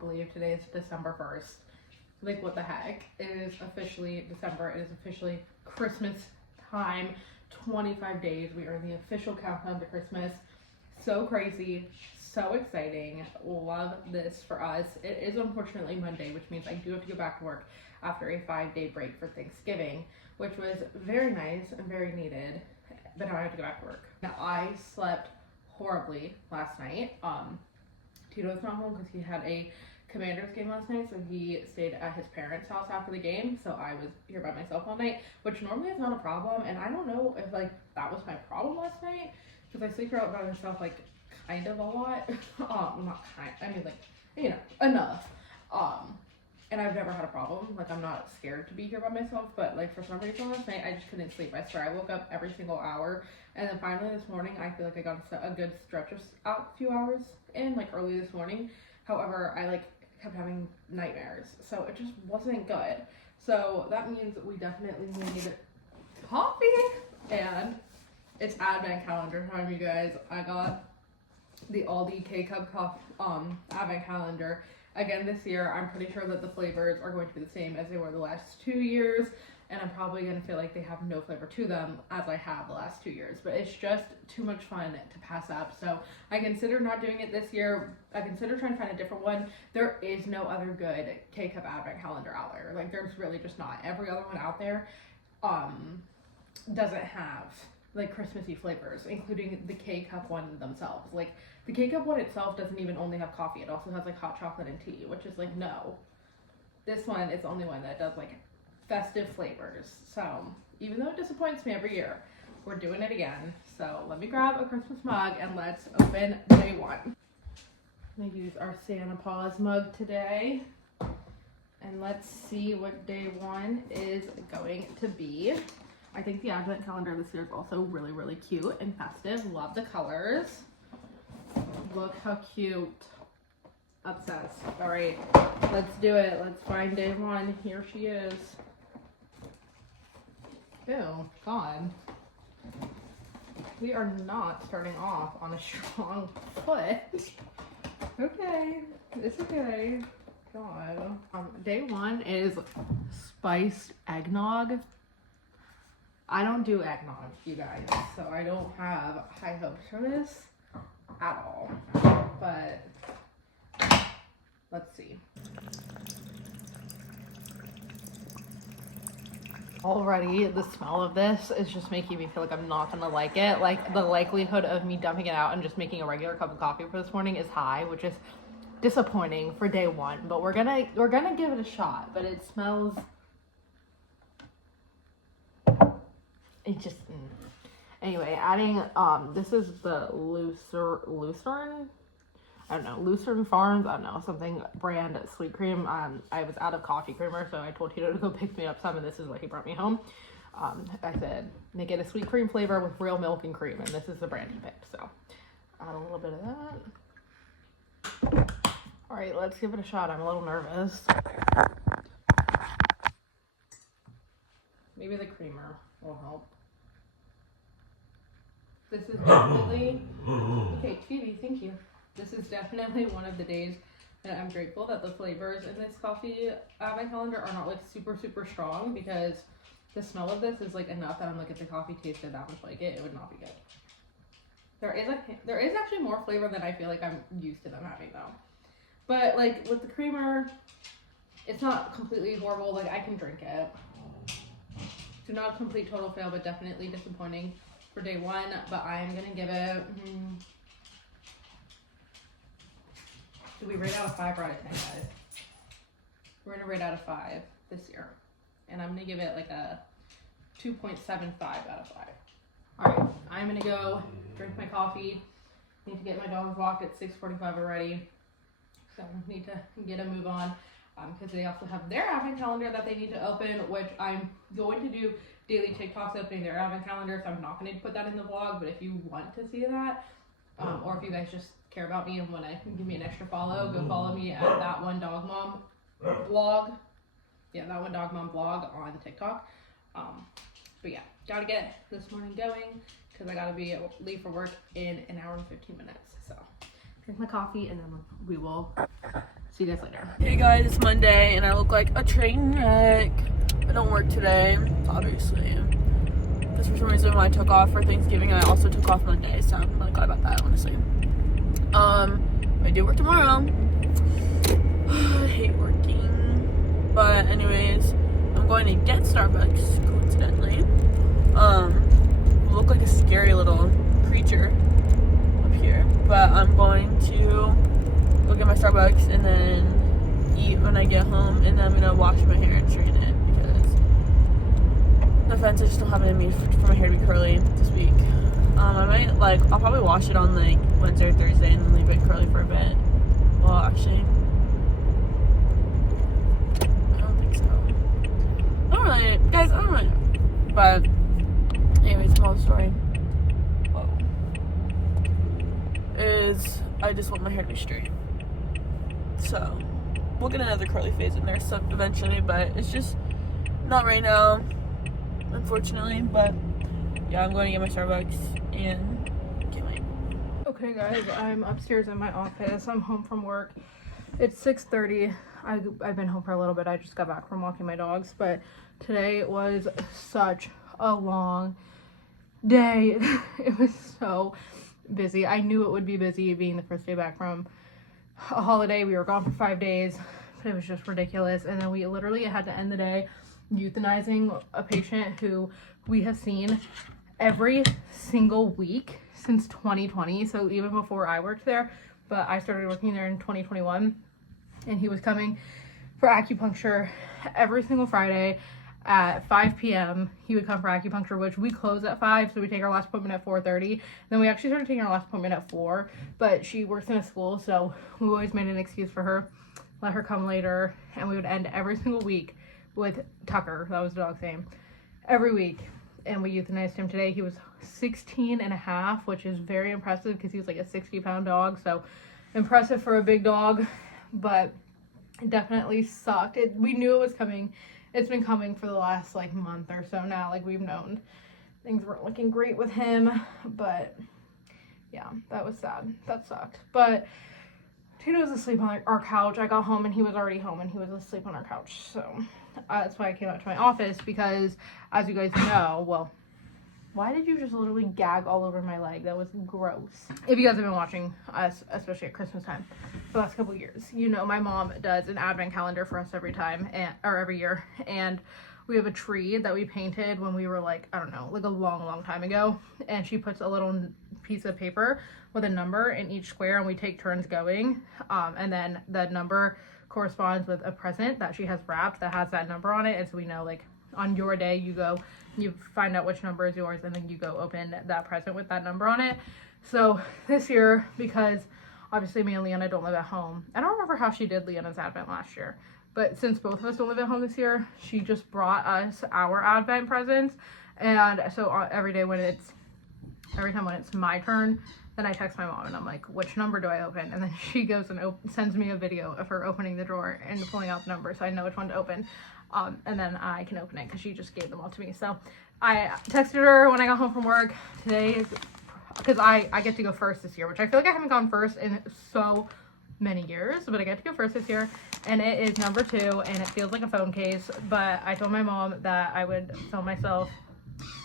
believe today is December 1st. Like, what the heck? It is officially December. It is officially Christmas time. 25 days. We are in the official countdown to Christmas. So crazy. So exciting. Love this for us. It is unfortunately Monday, which means I do have to go back to work after a 5-day break for Thanksgiving, which was very nice and very needed. But now I have to go back to work. Now, I slept horribly last night. Tito's not home because he had a Commanders game last night, so he stayed at his parents' house after the game, so I was here by myself all night, which normally is not a problem, and I don't know if, like, that was my problem last night, because I sleep out by myself, like, kind of a lot. Not kind, I mean, like, you know, enough. And I've never had a problem. Like, I'm not scared to be here by myself, but, like, for some reason last night, I just couldn't sleep. I swear, I woke up every single hour, and then finally this morning, I feel like I got a good stretch of a few hours in, like, early this morning. However, I, like, kept having nightmares, so it just wasn't good. So that means we definitely need coffee, and it's advent calendar time, you guys. I got the Aldi K-Cup advent calendar again this year. I'm pretty sure that the flavors are going to be the same as they were the last 2 years, and I'm probably gonna feel like they have no flavor to them as I have the last 2 years, but it's just too much fun to pass up. So I consider not doing it this year. I consider trying to find a different one. There is no other good K-Cup advent calendar out there. Like, there's really just not. Every other one out there doesn't have like Christmassy flavors, including the K-Cup one themselves. Like, the K-Cup one itself doesn't even only have coffee. It also has like hot chocolate and tea, which is like, no. This one is the only one that does like festive flavors. So even though it disappoints me every year, we're doing it again. So let me grab a Christmas mug and let's open day one. I'm gonna use our Santa Paws mug today, and let's see what day one is going to be. I think the advent calendar this year is also really, really cute and festive. Love the colors. Look how cute. Obsessed. All right, let's do it. Let's find day one. Here she is. Oh, God. We are not starting off on a strong foot. Okay, it's okay. God. Day one is spiced eggnog. I don't do eggnog, you guys, so I don't have high hopes for this at all. But let's see. Already, the smell of this is just making me feel like I'm not gonna like it. Like, the likelihood of me dumping it out and just making a regular cup of coffee for this morning is high, which is disappointing for day one. But we're gonna give it a shot. But it smells. It just. Anyway, adding this is the Lucerne. I don't know, Lucerne Farms, I don't know, something brand sweet cream. I was out of coffee creamer, so I told Tito to go pick me up some, and this is what he brought me home. I said, make it a sweet cream flavor with real milk and cream, and this is the brand he picked, so add a little bit of that. All right, let's give it a shot. I'm a little nervous. Maybe the creamer will help. This is definitely, okay, TV, thank you. This is definitely one of the days that I'm grateful that the flavors in this coffee advent calendar are not like super, super strong, because the smell of this is like enough that I'm like, if the coffee tasted that much like it would not be good. There is actually more flavor than I feel like I'm used to them having though. But like with the creamer, it's not completely horrible. Like, I can drink it. So not a complete total fail, but definitely disappointing for day one. But I am gonna give it. Do we rate out of 5 or out of 10, guys? We're gonna rate out of 5 this year, and I'm gonna give it like a 2.75 out of 5. All right, I'm gonna go drink my coffee. Need to get my dogs walked at 6:45 already, so need to get a move on, because they also have their advent calendar that they need to open, which I'm going to do daily TikToks opening their advent calendar, so I'm not going to put that in the vlog. But if you want to see that, or if you guys just care about me and want to give me an extra follow, go follow me at That One Dog Mom blog. Yeah, That One Dog Mom blog on TikTok. But yeah, gotta get this morning going because I gotta leave for work in an hour and 15 minutes. So drink my coffee and then we will See you guys later. Hey guys, it's Monday and I look like a train wreck. I don't work today, obviously. Because for some reason when I took off for Thanksgiving, I also took off Monday, so I'm really glad about that, honestly. I do work tomorrow. I hate working. But anyways, I'm going to get Starbucks, coincidentally. Look like a scary little creature up here. But I'm going to go get my Starbucks and then eat when I get home, and then I'm gonna wash my hair and straighten it because, no offense, I just don't have it in me for my hair to be curly this week. I might, like, I'll probably wash it on like Wednesday or Thursday and then leave it curly for a bit. Well, actually, I don't think so. Alright, guys, I don't know. But anyways, moral story. Whoa. Is I just want my hair to be straight. So we'll get another curly phase in there so eventually, but it's just not right now, unfortunately. But yeah, I'm going to get my Starbucks and get my... Okay guys, I'm upstairs in my office. I'm home from work. It's 6:30. I've been home for a little bit. I just got back from walking my dogs, but today was such a long day. It was so busy. I knew it would be busy being the first day back from a holiday. We were gone for 5 days, but it was just ridiculous. And then we literally had to end the day euthanizing a patient who we have seen every single week since 2020. So even before I worked there, but I started working there in 2021, and he was coming for acupuncture every single Friday at 5 p.m. He would come for acupuncture, which we close at 5, so we take our last appointment at 4:30. Then we actually started taking our last appointment at 4, but she works in a school, so we always made an excuse for her, let her come later, and we would end every single week with Tucker, that was the dog's name, every week. And we euthanized him today. He was 16 and a half, which is very impressive because he was like a 60-pound dog, so impressive for a big dog, but it definitely sucked. We knew it was coming. It's been coming for the last like month or so now. Like, we've known things weren't looking great with him, but yeah, that was sad. That sucked. But Tito was asleep on our couch. I got home and he was already home and he was asleep on our couch. So that's why I came out to my office, because as you guys know, well, why did you just literally gag all over my leg? That was gross. If you guys have been watching us, especially at Christmas time, for the last couple years, you know my mom does an advent calendar for us every year. And we have a tree that we painted when we were like, I don't know, like a long time ago. And she puts a little piece of paper with a number in each square, and we take turns going. And then the number corresponds with a present that she has wrapped that has that number on it. And so we know, like, on your day, you find out which number is yours, and then you go open that present with that number on it. So this year, because obviously me and Leanna don't live at home, I don't remember how she did Leanna's advent last year, but since both of us don't live at home this year, she just brought us our advent presents. And so every time when it's my turn, then I text my mom and I'm like, which number do I open? And then she goes and sends me a video of her opening the drawer and pulling out the number, so I know which one to open. And then I can open it because she just gave them all to me. So I texted her when I got home from work today, because I get to go first this year, which I feel like I haven't gone first in so many years, but I get to go first this year, and it is number 2, and it feels like a phone case. But I told my mom that I would film myself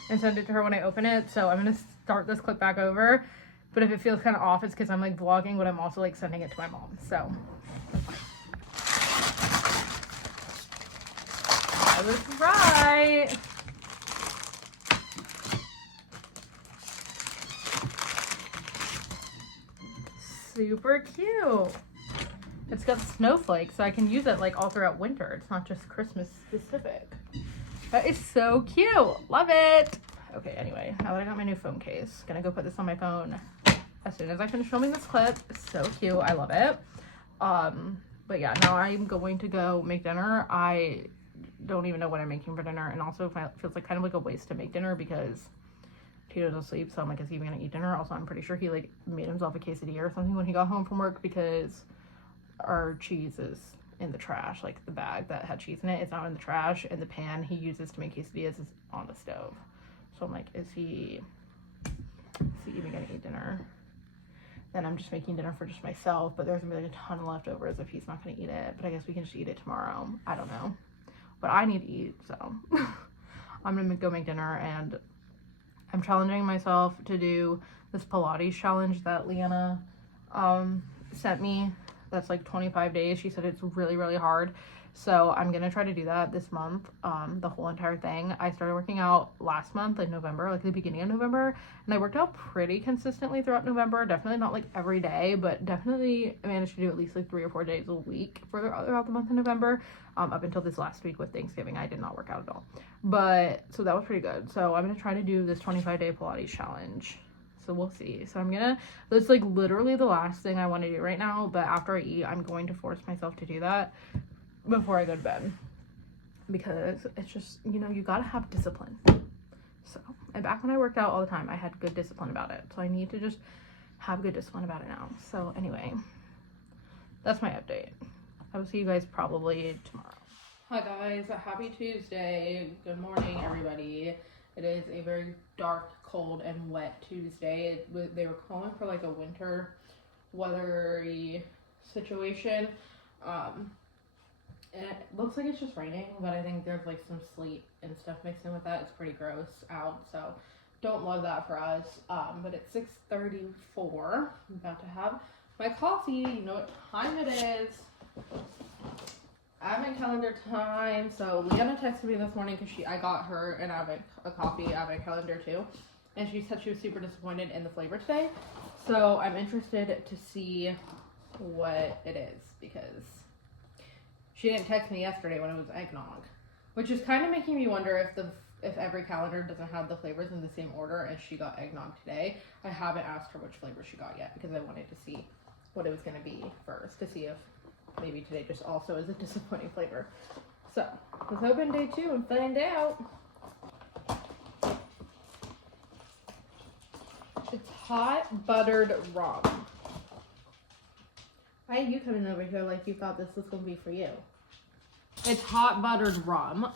and send it to her when I open it, so I'm gonna start this clip back over. But if it feels kind of off, it's because I'm like vlogging, but I'm also like sending it to my mom. So I was right. Super cute. It's got snowflakes, so I can use it like all throughout winter. It's not just Christmas specific. That is so cute. Love it. Okay, anyway, now that I got my new phone case, gonna go put this on my phone as soon as I finish filming this clip. So cute. I love it. But yeah, now I'm going to go make dinner. I don't even know what I'm making for dinner, and also it feels like kind of like a waste to make dinner because Tito's asleep, so I'm like, is he even gonna eat dinner? Also, I'm pretty sure he like made himself a quesadilla or something when he got home from work, because our cheese is in the trash. Like, the bag that had cheese in it is not in the trash, and the pan he uses to make quesadillas is on the stove. So I'm like, is he even gonna eat dinner? then I'm just making dinner for just myself, but there's gonna be like a ton of leftovers if he's not gonna eat it, but I guess we can just eat it tomorrow. I don't know, but I need to eat, so I'm gonna go make dinner. And I'm challenging myself to do this Pilates challenge that Leanna sent me. That's like 25 days. She said it's really, really hard. So I'm gonna try to do that this month, the whole entire thing. I started working out last month in November, like the beginning of November, and I worked out pretty consistently throughout November. Definitely not like every day, but definitely managed to do at least like 3 or 4 days a week throughout the month of November. Up until this last week with Thanksgiving, I did not work out at all. But so that was pretty good. So I'm gonna try to do this 25-day Pilates challenge. So we'll see. So that's like literally the last thing I want to do right now, but after I eat, I'm going to force myself to do that before I go to bed, because it's just, you know, you gotta have discipline. So, and back when I worked out all the time, I had good discipline about it. So I need to just have good discipline about it now. So anyway, that's my update. I will see you guys probably tomorrow. Hi guys, happy Tuesday. Good morning, everybody. It is a very dark, cold, and wet Tuesday. They were calling for like a winter weathery situation. And it looks like it's just raining, but I think there's like some sleet and stuff mixed in with that. It's pretty gross out, so don't love that for us. But it's 6:34. I'm about to have my coffee. You know what time it is. Advent calendar time. So Leanna texted me this morning because I got her a coffee advent calendar too, and she said she was super disappointed in the flavor today. So I'm interested to see what it is, because she didn't text me yesterday when it was eggnog, which is kind of making me wonder if every calendar doesn't have the flavors in the same order and she got eggnog today. I haven't asked her which flavor she got yet because I wanted to see what it was going to be first, to see if maybe today just also is a disappointing flavor. So let's open day 2 and find out. It's hot buttered rum. Why are you coming over here like you thought this was gonna be for you? It's hot buttered rum.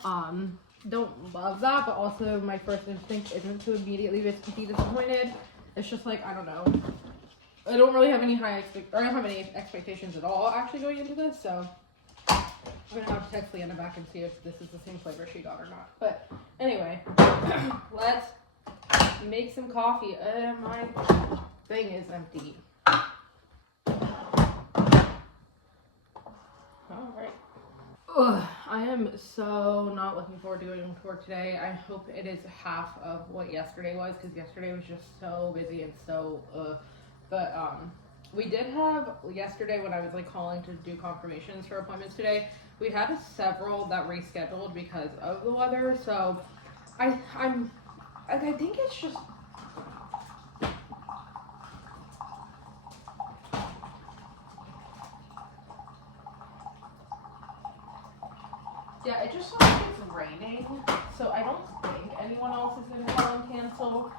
Don't love that, but also my first instinct isn't to immediately be disappointed. It's just like, I don't know. I don't really have any I don't have any expectations at all actually going into this, so I'm gonna have to text Leanna back and see if this is the same flavor she got or not. But anyway, let's make some coffee. My thing is empty. Alright. I am so not looking forward to going to work today. I hope it is half of what yesterday was, because yesterday was just so busy and so but we did have yesterday, when I was like calling to do confirmations for appointments today, we had several that rescheduled because of the weather. So I think it's just it just looks like it's raining, so I don't think anyone else is going to call and cancel.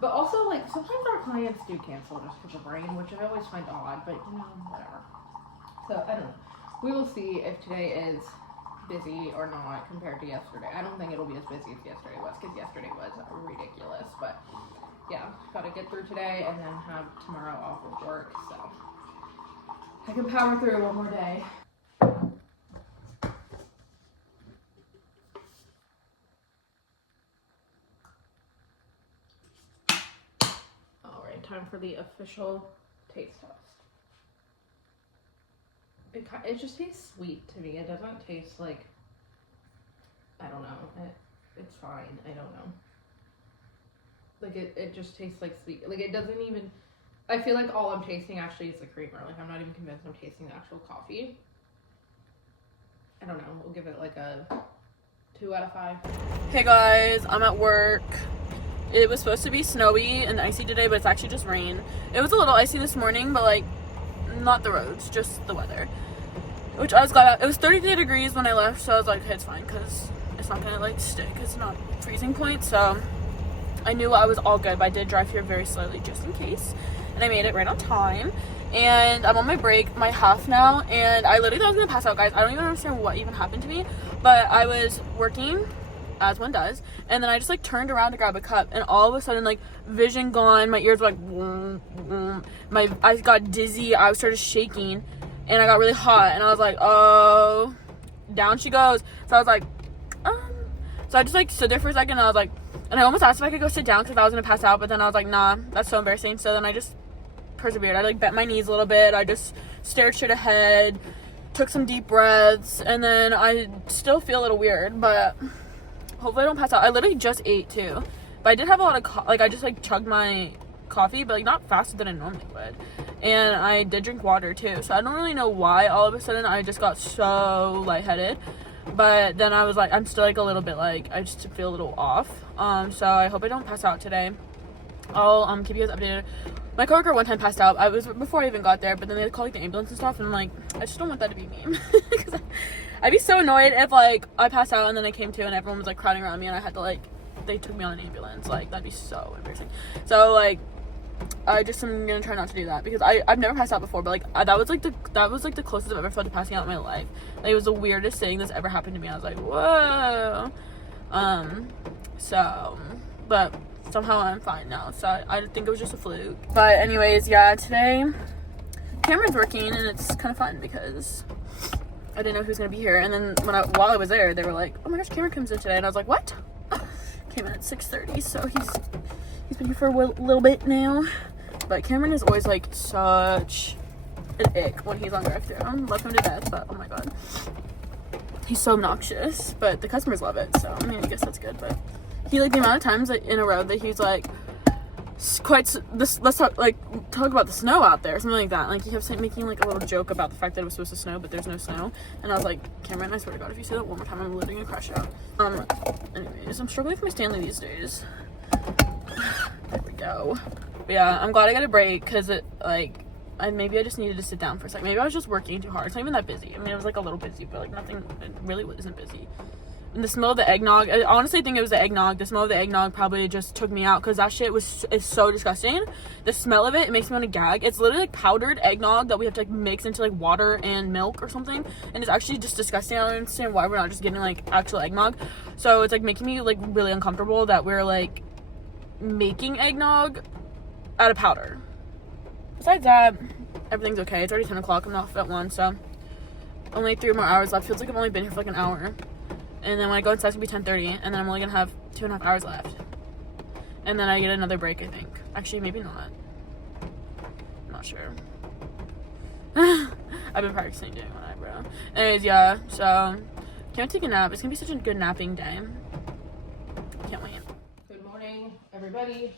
But also, like, sometimes our clients do cancel just because of rain, which I always find odd, but, you know, whatever. So, I don't know. We will see if today is busy or not compared to yesterday. I don't think it'll be as busy as yesterday was, because yesterday was ridiculous. But, yeah, got to get through today and then have tomorrow off of work, so I can power through one more day. Time for the official taste test. It just tastes sweet to me. It doesn't taste like, I don't know. It's fine. I don't know. Like it just tastes like sweet. Like it doesn't even. I feel like all I'm tasting actually is the creamer. Like I'm not even convinced I'm tasting the actual coffee. I don't know. We'll give it like a 2 out of 5. Hey guys, I'm at work. It was supposed to be snowy and icy today, but it's actually just rain. It was a little icy this morning, but like, not the roads, just the weather. Which I was glad about. It was 33 degrees when I left, so I was like, okay, it's fine, because it's not gonna like stick. It's not freezing point, so I knew I was all good, but I did drive here very slowly just in case. And I made it right on time. And I'm on my break, my half now, and I literally thought I was gonna pass out, guys. I don't even understand what even happened to me, but I was working as one does. And then I just like turned around to grab a cup, and all of a sudden, like, vision gone, my ears were like vroom, vroom. I got dizzy, I started shaking, and I got really hot, and I was like, oh, down she goes. So I was like, so I just like stood there for a second, and I was like, and I almost asked if I could go sit down because I was gonna pass out, but then I was like, nah, that's so embarrassing. So then I just persevered. I like bent my knees a little bit, I just stared straight ahead, took some deep breaths, and then I still feel a little weird, but hopefully I don't pass out. I literally just ate too, but I did have a lot of I just like chugged my coffee, but like not faster than I normally would, and I did drink water too. So I don't really know why all of a sudden I just got so lightheaded, but then I was like, I'm still like a little bit like, I just feel a little off. So I hope I don't pass out today. I'll keep you guys updated. My coworker one time passed out. I was before I even got there, but then they called like the ambulance and stuff, and I'm like, I just don't want that to be me. Because I'd be so annoyed if like I passed out and then I came to and everyone was like crowding around me and I had to like, they took me on an ambulance. Like, that'd be so embarrassing. So like, I just am gonna try not to do that, because I've never passed out before, but like that was like the closest I've ever felt to passing out in my life. Like, it was the weirdest thing that's ever happened to me. I was like, whoa. So, but somehow I'm fine now, so I think it was just a fluke. But anyways, yeah, today Cameron's working, and it's kind of fun because I didn't know who was gonna be here. And then while I was there, they were like, oh my gosh, Cameron comes in today, and I was like, what? Came in at 6:30, so he's been here for a little bit now. But Cameron is always like such an ick when he's on drive-thru. I love him to death, but oh my god, he's so obnoxious. But the customers love it, so I mean, I guess that's good. But he, like, the amount of times like, in a row that he's like, let's talk about the snow out there, something like that. Like, he kept making like a little joke about the fact that it was supposed to snow, but there's no snow. And I was like, Cameron, I swear to God, if you say that one more time, I'm literally gonna crash out. Anyways, I'm struggling with my Stanley these days. There we go. But yeah, I'm glad I got a break, because it like maybe I just needed to sit down for a second. Maybe I was just working too hard. It's not even that busy. I mean, it was like a little busy, but like nothing. It really isn't busy. And the smell of the eggnog, I honestly think it was the eggnog. The smell of the eggnog probably just took me out, because that shit is so disgusting. The smell of it makes me want to gag. It's literally like powdered eggnog that we have to like mix into like water and milk or something, and it's actually just disgusting. I don't understand why we're not just getting like actual eggnog. So it's like making me like really uncomfortable that we're like making eggnog out of powder. Besides that, everything's okay. It's already 10 o'clock. I'm off at 1, so only 3 more hours left. Feels like I've only been here for like an hour. And then when I go inside, it's gonna be 10:30, and then I'm only gonna have 2.5 hours left. And then I get another break, I think. Actually, maybe not. I'm not sure. I've been practicing doing one eyebrow. Anyways, yeah, so can't take a nap. It's gonna be such a good napping day. Can't wait. Good morning, everybody.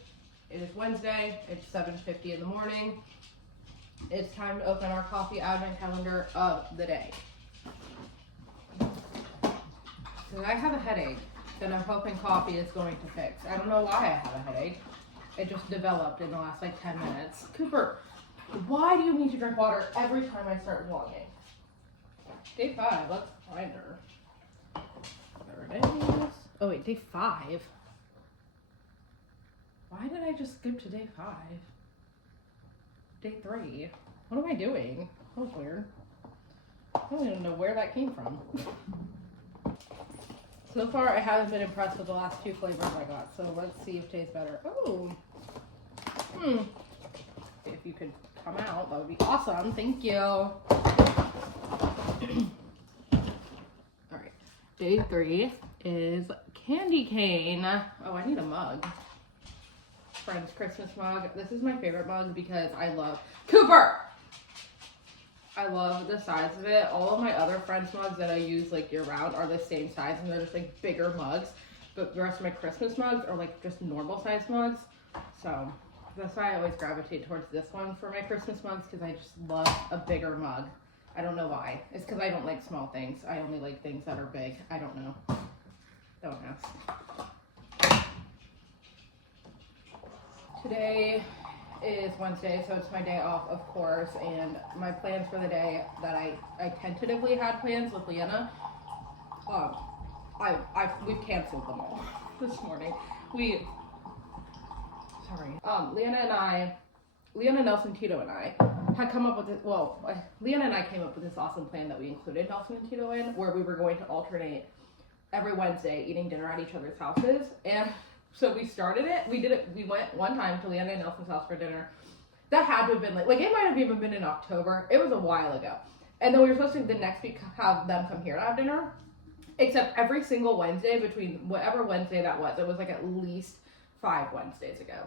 It is Wednesday. It's 7:50 in the morning. It's time to open our coffee advent calendar of the day. I have a headache that I'm hoping coffee is going to fix. I don't know why I have a headache. It just developed in the last like 10 minutes. Cooper, why do you need to drink water every time I start vlogging? Day 5, let's find her. There it is. Oh wait, day 5. Why did I just skip to day 5? Day 3. What am I doing? That was weird. I don't even know where that came from. So far, I haven't been impressed with the last 2 flavors I got, so let's see if it tastes better. Oh! If you could come out, that would be awesome. Thank you. Alright, day 3 is candy cane. Oh, I need a mug. Friend's Christmas mug. This is my favorite mug because I love... Cooper! I love the size of it. All of my other Friends mugs that I use like year round are the same size, and they're just like bigger mugs. But the rest of my Christmas mugs are like just normal size mugs. So that's why I always gravitate towards this one for my Christmas mugs, because I just love a bigger mug. I don't know why. It's because I don't like small things. I only like things that are big. I don't know. Don't ask. Today is Wednesday, so it's my day off, of course, and my plans for the day that I tentatively had plans with Leanna, we've canceled them all this morning. Leanna, Nelson, Tito, and I had come up with this, Leanna and I came up with this awesome plan that we included Nelson and Tito in, where we were going to alternate every Wednesday eating dinner at each other's houses. And so we started it. We went one time to Leanna and Nelson's house for dinner. That had to have been like it might have even been in October. It was a while ago. And then we were supposed to the next week have them come here to have dinner. Except every single Wednesday between whatever Wednesday that was, it was like at least 5 Wednesdays ago.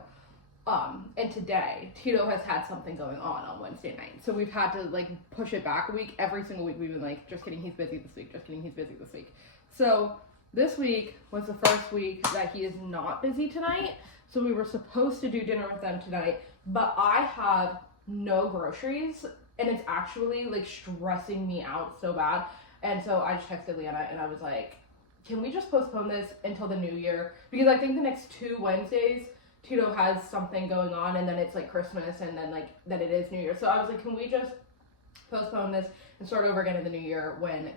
And today, Tito has had something going on Wednesday night. So we've had to like push it back a week. Every single week we've been like, just kidding, he's busy this week. Just kidding, he's busy this week. So this week was the first week that he is not busy tonight. So we were supposed to do dinner with them tonight, but I have no groceries and it's actually like stressing me out so bad. And so I just texted Leanna and I was like, can we just postpone this until the new year? Because I think the next 2 Wednesdays, Tito has something going on and then it's like Christmas and then it is New Year. So I was like, can we just postpone this and start over again in the new year when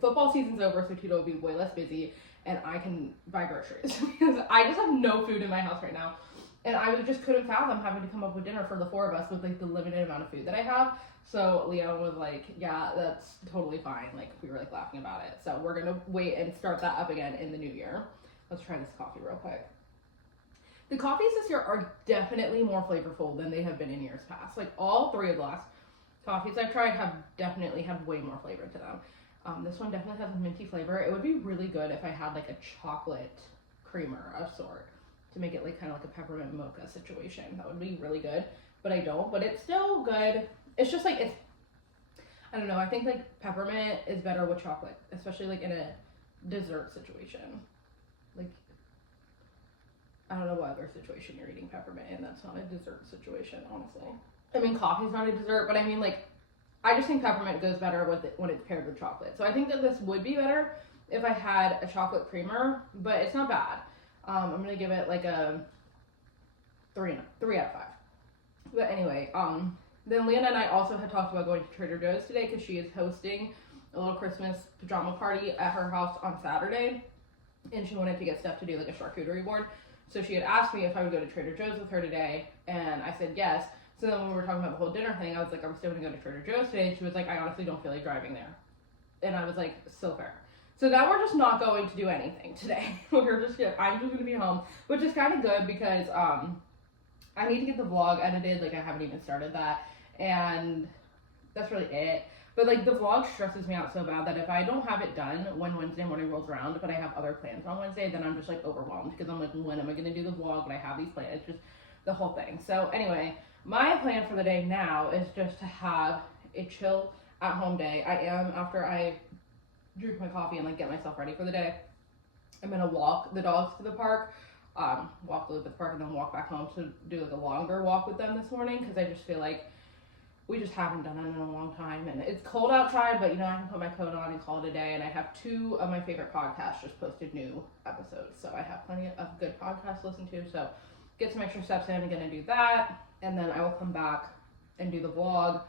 football season's over, so Tito will be way less busy and I can buy groceries. Because I just have no food in my house right now. And I just couldn't fathom having to come up with dinner for the 4 of us with like the limited amount of food that I have. So Leanna was like, yeah, that's totally fine. Like we were like laughing about it. So we're going to wait and start that up again in the new year. Let's try this coffee real quick. The coffees this year are definitely more flavorful than they have been in years past. Like all 3 of the last coffees I've tried have definitely had way more flavor to them. This one definitely has a minty flavor. It would be really good if I had like a chocolate creamer of sort to make it like kind of like a peppermint mocha situation. That would be really good, but I don't. But it's still good. It's just like I don't know. I think like peppermint is better with chocolate, especially like in a dessert situation. Like I don't know what other situation you're eating peppermint in that's not a dessert situation, honestly. I mean, coffee's not a dessert, but I mean like I just think peppermint goes better with it when it's paired with chocolate. So I think that this would be better if I had a chocolate creamer, but it's not bad. I'm gonna give it like a 3 out of 5. But anyway, then Leanna and I also had talked about going to Trader Joe's today because she is hosting a little Christmas pajama party at her house on Saturday, and she wanted to get stuff to do like a charcuterie board. So she had asked me if I would go to Trader Joe's with her today, and I said yes. So then when we were talking about the whole dinner thing, I was like, are we still gonna go to Trader Joe's today? And she was like, I honestly don't feel like driving there. And I was like, so fair. So now we're just not going to do anything today. I'm just gonna be home, which is kind of good because I need to get the vlog edited. Like I haven't even started that, and that's really it. But like the vlog stresses me out so bad that if I don't have it done when Wednesday morning rolls around, but I have other plans on Wednesday, then I'm just like overwhelmed because I'm like, when am I gonna do the vlog? But I have these plans. It's just the whole thing. So anyway, my plan for the day now is just to have a chill at home day. I am, after I drink my coffee and like get myself ready for the day, I'm gonna walk the dogs to the park, walk a little bit to the park and then walk back home to do like a longer walk with them this morning because I just feel like we just haven't done it in a long time and it's cold outside, but you know, I can put my coat on and call it a day. And I have 2 of my favorite podcasts just posted new episodes, so I have plenty of good podcasts to listen to. So get some extra steps in. I'm gonna do that, and then I will come back and do the vlog,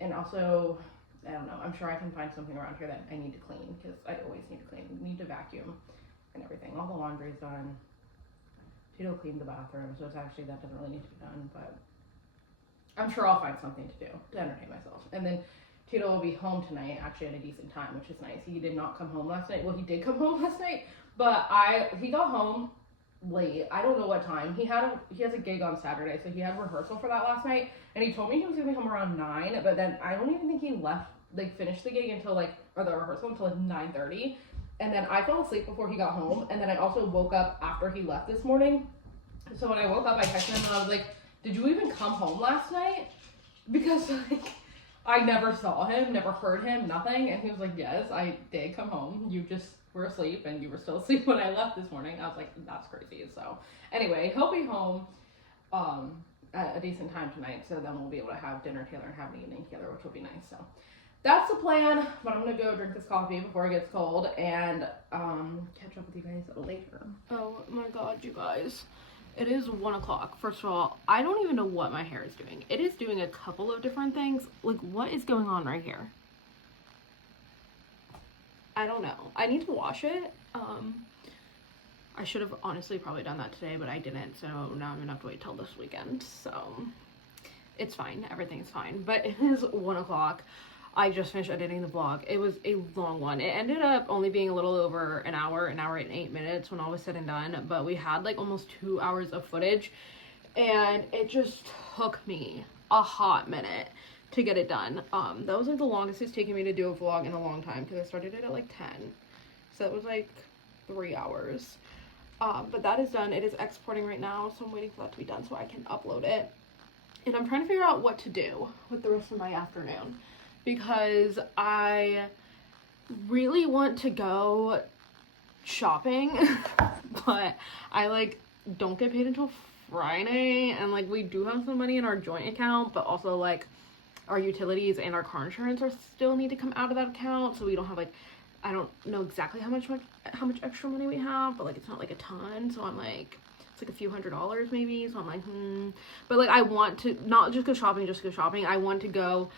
and also I don't know, I'm sure I can find something around here that I need to clean because I always need to clean. I need to vacuum and everything. All the laundry's done. Tito cleaned the bathroom, so it's actually, that doesn't really need to be done, but I'm sure I'll find something to do to entertain myself. And then Tito will be home tonight, actually at a decent time, which is nice. He did not come home last night. Well, he did come home last night, but he got home late. I don't know what time. He has a gig on Saturday, so he had rehearsal for that last night, and he told me he was gonna be home around 9, but then I don't even think he finished the gig until or the rehearsal until 9:30. And then I fell asleep before he got home, and then I also woke up after he left this morning. So when I woke up, I texted him and I was like, did you even come home last night? Because like I never saw him, never heard him, nothing. And he was like, yes, I did come home. You just were asleep and you were still asleep when I left this morning. I was like, that's crazy. So anyway, he'll be home at a decent time tonight. So then we'll be able to have dinner together and have an evening together, which will be nice. So that's the plan, but I'm gonna go drink this coffee before it gets cold and catch up with you guys later. Oh my god, you guys. It is 1 o'clock. First of all, I don't even know what my hair is doing. It is doing a couple of different things. Like, what is going on right here? I don't know. I need to wash it. I should have honestly probably done that today, but I didn't. So now I'm gonna have to wait till this weekend. So it's fine. Everything's fine. But it is 1 o'clock. I just finished editing the vlog. It was a long one. It ended up only being a little over an hour and 8 minutes when all was said and done, but we had like almost 2 hours of footage, and it just took me a hot minute to get it done. That was like the longest it's taken me to do a vlog in a long time, because I started it at like 10, so it was like 3 hours. But that is done. It is exporting right now, so I'm waiting for that to be done so I can upload it. And I'm trying to figure out what to do with the rest of my afternoon, because I really want to go shopping, but I like don't get paid until Friday, and like we do have some money in our joint account, but also like our utilities and our car insurance are still need to come out of that account, so we don't have like, I don't know exactly how much extra money we have, but like it's not like a ton, so I'm like, it's like a few $100s maybe, so I'm like, but like I want to not just go shopping, I want to go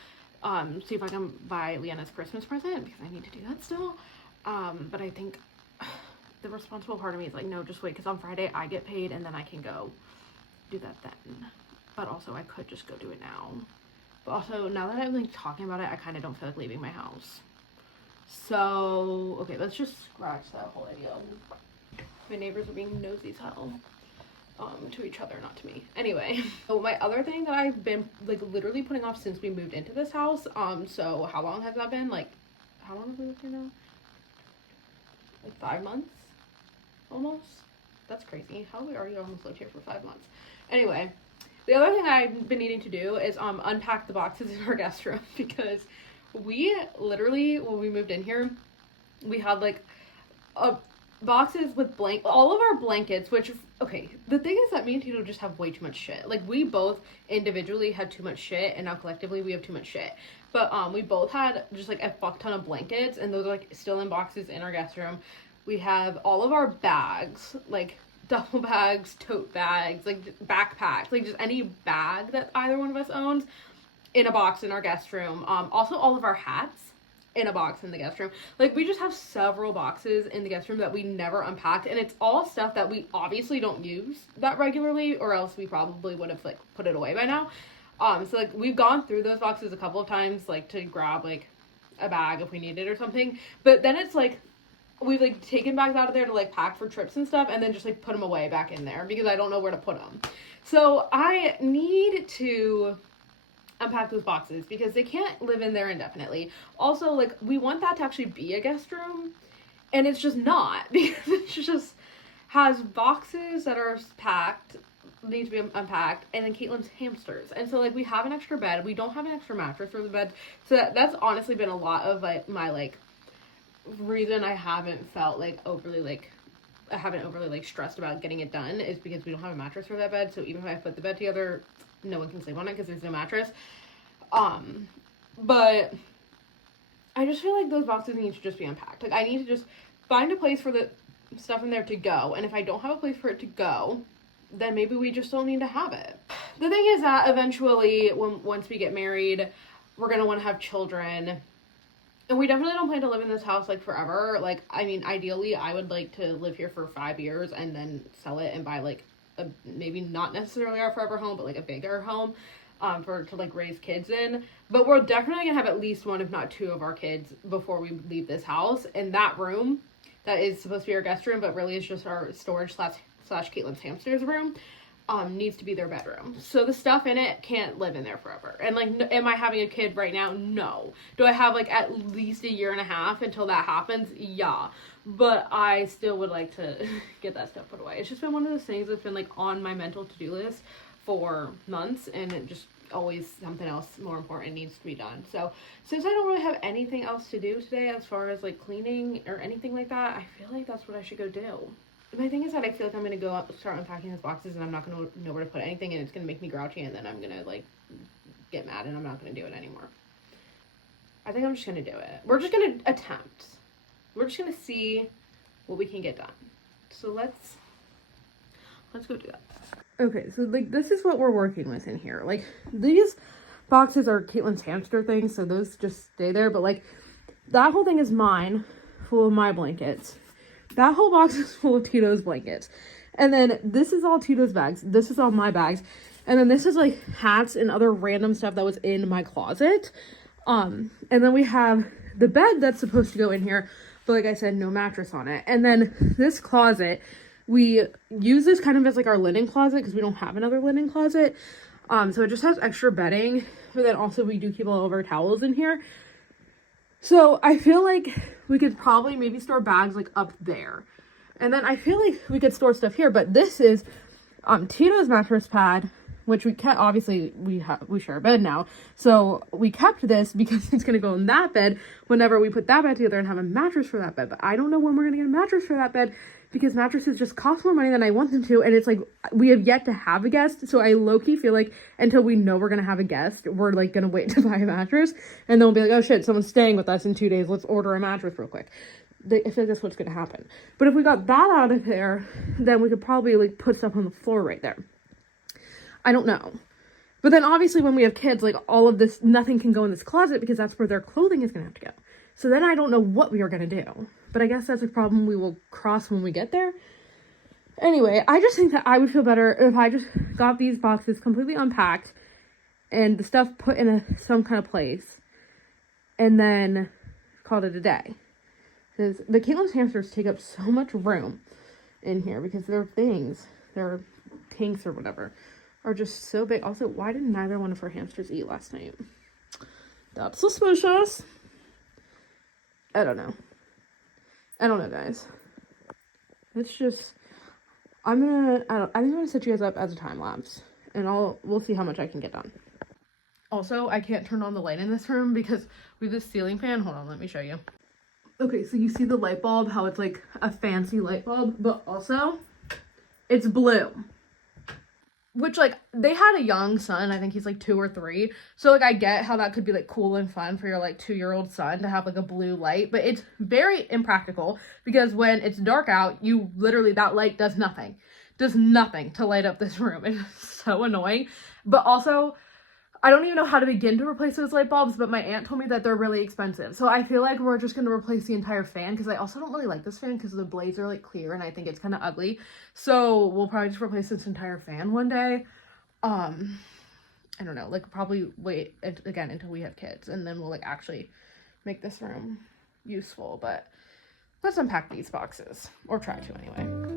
see if I can buy Leanna's Christmas present, because I need to do that still. But I think the responsible part of me is like, no, just wait, because on Friday I get paid and then I can go do that then. But also I could just go do it now. But also now that I'm like talking about it, I kind of don't feel like leaving my house. So okay, let's just scratch that whole idea. My neighbors are being nosy as hell. To each other, not to me. Anyway, so my other thing that I've been like literally putting off since we moved into this house, so how long has that been? Like, how long have we lived here now? Like 5 months? Almost? That's crazy. How have we already almost lived here for 5 months? Anyway, the other thing I've been needing to do is unpack the boxes in our guest room, because we literally, when we moved in here, we had like boxes with all of our blankets, which, okay, the thing is that me and Tito just have way too much shit. Like, we both individually had too much shit, and now collectively we have too much shit. But we both had just like a fuck ton of blankets, and those are like still in boxes in our guest room. We have all of our bags, like duffel bags, tote bags, like backpacks, like just any bag that either one of us owns, in a box in our guest room. Also all of our hats in a box in the guest room. Like, we just have several boxes in the guest room that we never unpacked, and it's all stuff that we obviously don't use that regularly, or else we probably would have like put it away by now. So like we've gone through those boxes a couple of times, like to grab like a bag if we needed or something, but then it's like we've like taken bags out of there to like pack for trips and stuff, and then just like put them away back in there because I don't know where to put them. So I need to unpack those boxes because they can't live in there indefinitely. Also, like, we want that to actually be a guest room, and it's just not, because it just has boxes that are packed, need to be unpacked, and then Katelyn's hamsters. And so like we have an extra bed, we don't have an extra mattress for the bed, so that's honestly been a lot of like my like reason I haven't felt like overly like I haven't overly like stressed about getting it done, is because we don't have a mattress for that bed. So even if I put the bed together, no one can sleep on it because there's no mattress. But I just feel like those boxes need to just be unpacked. Like, I need to just find a place for the stuff in there to go, and if I don't have a place for it to go, then maybe we just don't need to have it. The thing is that eventually, once we get married, we're gonna want to have children, and we definitely don't plan to live in this house like forever. Like, I mean, ideally I would like to live here for 5 years and then sell it and buy like a, maybe not necessarily our forever home, but like a bigger home to like raise kids in. But we're definitely gonna have at least one, if not two, of our kids before we leave this house. And that room that is supposed to be our guest room, but really is just our storage slash Katelyn's hamsters room, needs to be their bedroom. So the stuff in it can't live in there forever. And like, am I having a kid right now? No. Do I have like at least 1.5 years until that happens? Yeah. But I still would like to get that stuff put away. It's just been one of those things that's been like on my mental to-do list for months, and it just always something else more important needs to be done. So since I don't really have anything else to do today as far as like cleaning or anything like that, I feel like that's what I should go do. My thing is that I feel like I'm going to go start unpacking these boxes, and I'm not going to know where to put anything, and it's going to make me grouchy, and then I'm going to like get mad, and I'm not going to do it anymore. I think I'm just going to do it. We're just going to attempt. We're just going to see what we can get done. So let's go do that. Okay, so like this is what we're working with in here. Like, these boxes are Katelyn's hamster things, so those just stay there, but like that whole thing is mine, full of my blankets. That whole box is full of Tito's blankets. And then this is all Tito's bags. This is all my bags. And then this is like hats and other random stuff that was in my closet. And then we have the bed that's supposed to go in here, but like I said, no mattress on it. And then this closet, we use this kind of as like our linen closet because we don't have another linen closet. So it just has extra bedding, but then also we do keep all of our towels in here. So I feel like we could probably maybe store bags like up there. And then I feel like we could store stuff here, but this is Tito's mattress pad, which we kept. Obviously we share a bed now, so we kept this because it's gonna go in that bed whenever we put that bed together and have a mattress for that bed. But I don't know when we're gonna get a mattress for that bed because mattresses just cost more money than I want them to, and it's like we have yet to have a guest, so I low-key feel like until we know we're gonna have a guest, we're like gonna wait to buy a mattress, and then we'll be like, oh shit, someone's staying with us in 2 days, let's order a mattress real quick. I feel like that's what's gonna happen. But if we got that out of there, then we could probably like put stuff on the floor right there. I don't know. But then obviously when we have kids, like all of this, nothing can go in this closet because that's where their clothing is gonna have to go. So then I don't know what we are gonna do. But I guess that's a problem we will cross when we get there. Anyway, I just think that I would feel better if I just got these boxes completely unpacked and the stuff put in some kind of place and then called it a day. Because the Katelyn's hamsters take up so much room in here because their kinks or whatever are just so big. Also, why did neither one of our hamsters eat last night? That's suspicious. I don't know, guys. It's just, I think I'm gonna set you guys up as a time lapse, and we'll see how much I can get done. Also, I can't turn on the light in this room because we have this ceiling fan. Hold on, let me show you. Okay, so you see the light bulb, how it's like a fancy light bulb, but also it's blue. Which, like, they had a young son. I think he's like 2 or 3. So, like, I get how that could be like cool and fun for your like 2-year-old son to have like a blue light, but it's very impractical because when it's dark out, you literally, that light does nothing to light up this room. It's so annoying. But also, I don't even know how to begin to replace those light bulbs, but my aunt told me that they're really expensive. So I feel like we're just going to replace the entire fan because I also don't really like this fan because the blades are like clear and I think it's kind of ugly. So we'll probably just replace this entire fan one day. I don't know, like probably wait again until we have kids and then we'll like actually make this room useful. But let's unpack these boxes, or try to anyway.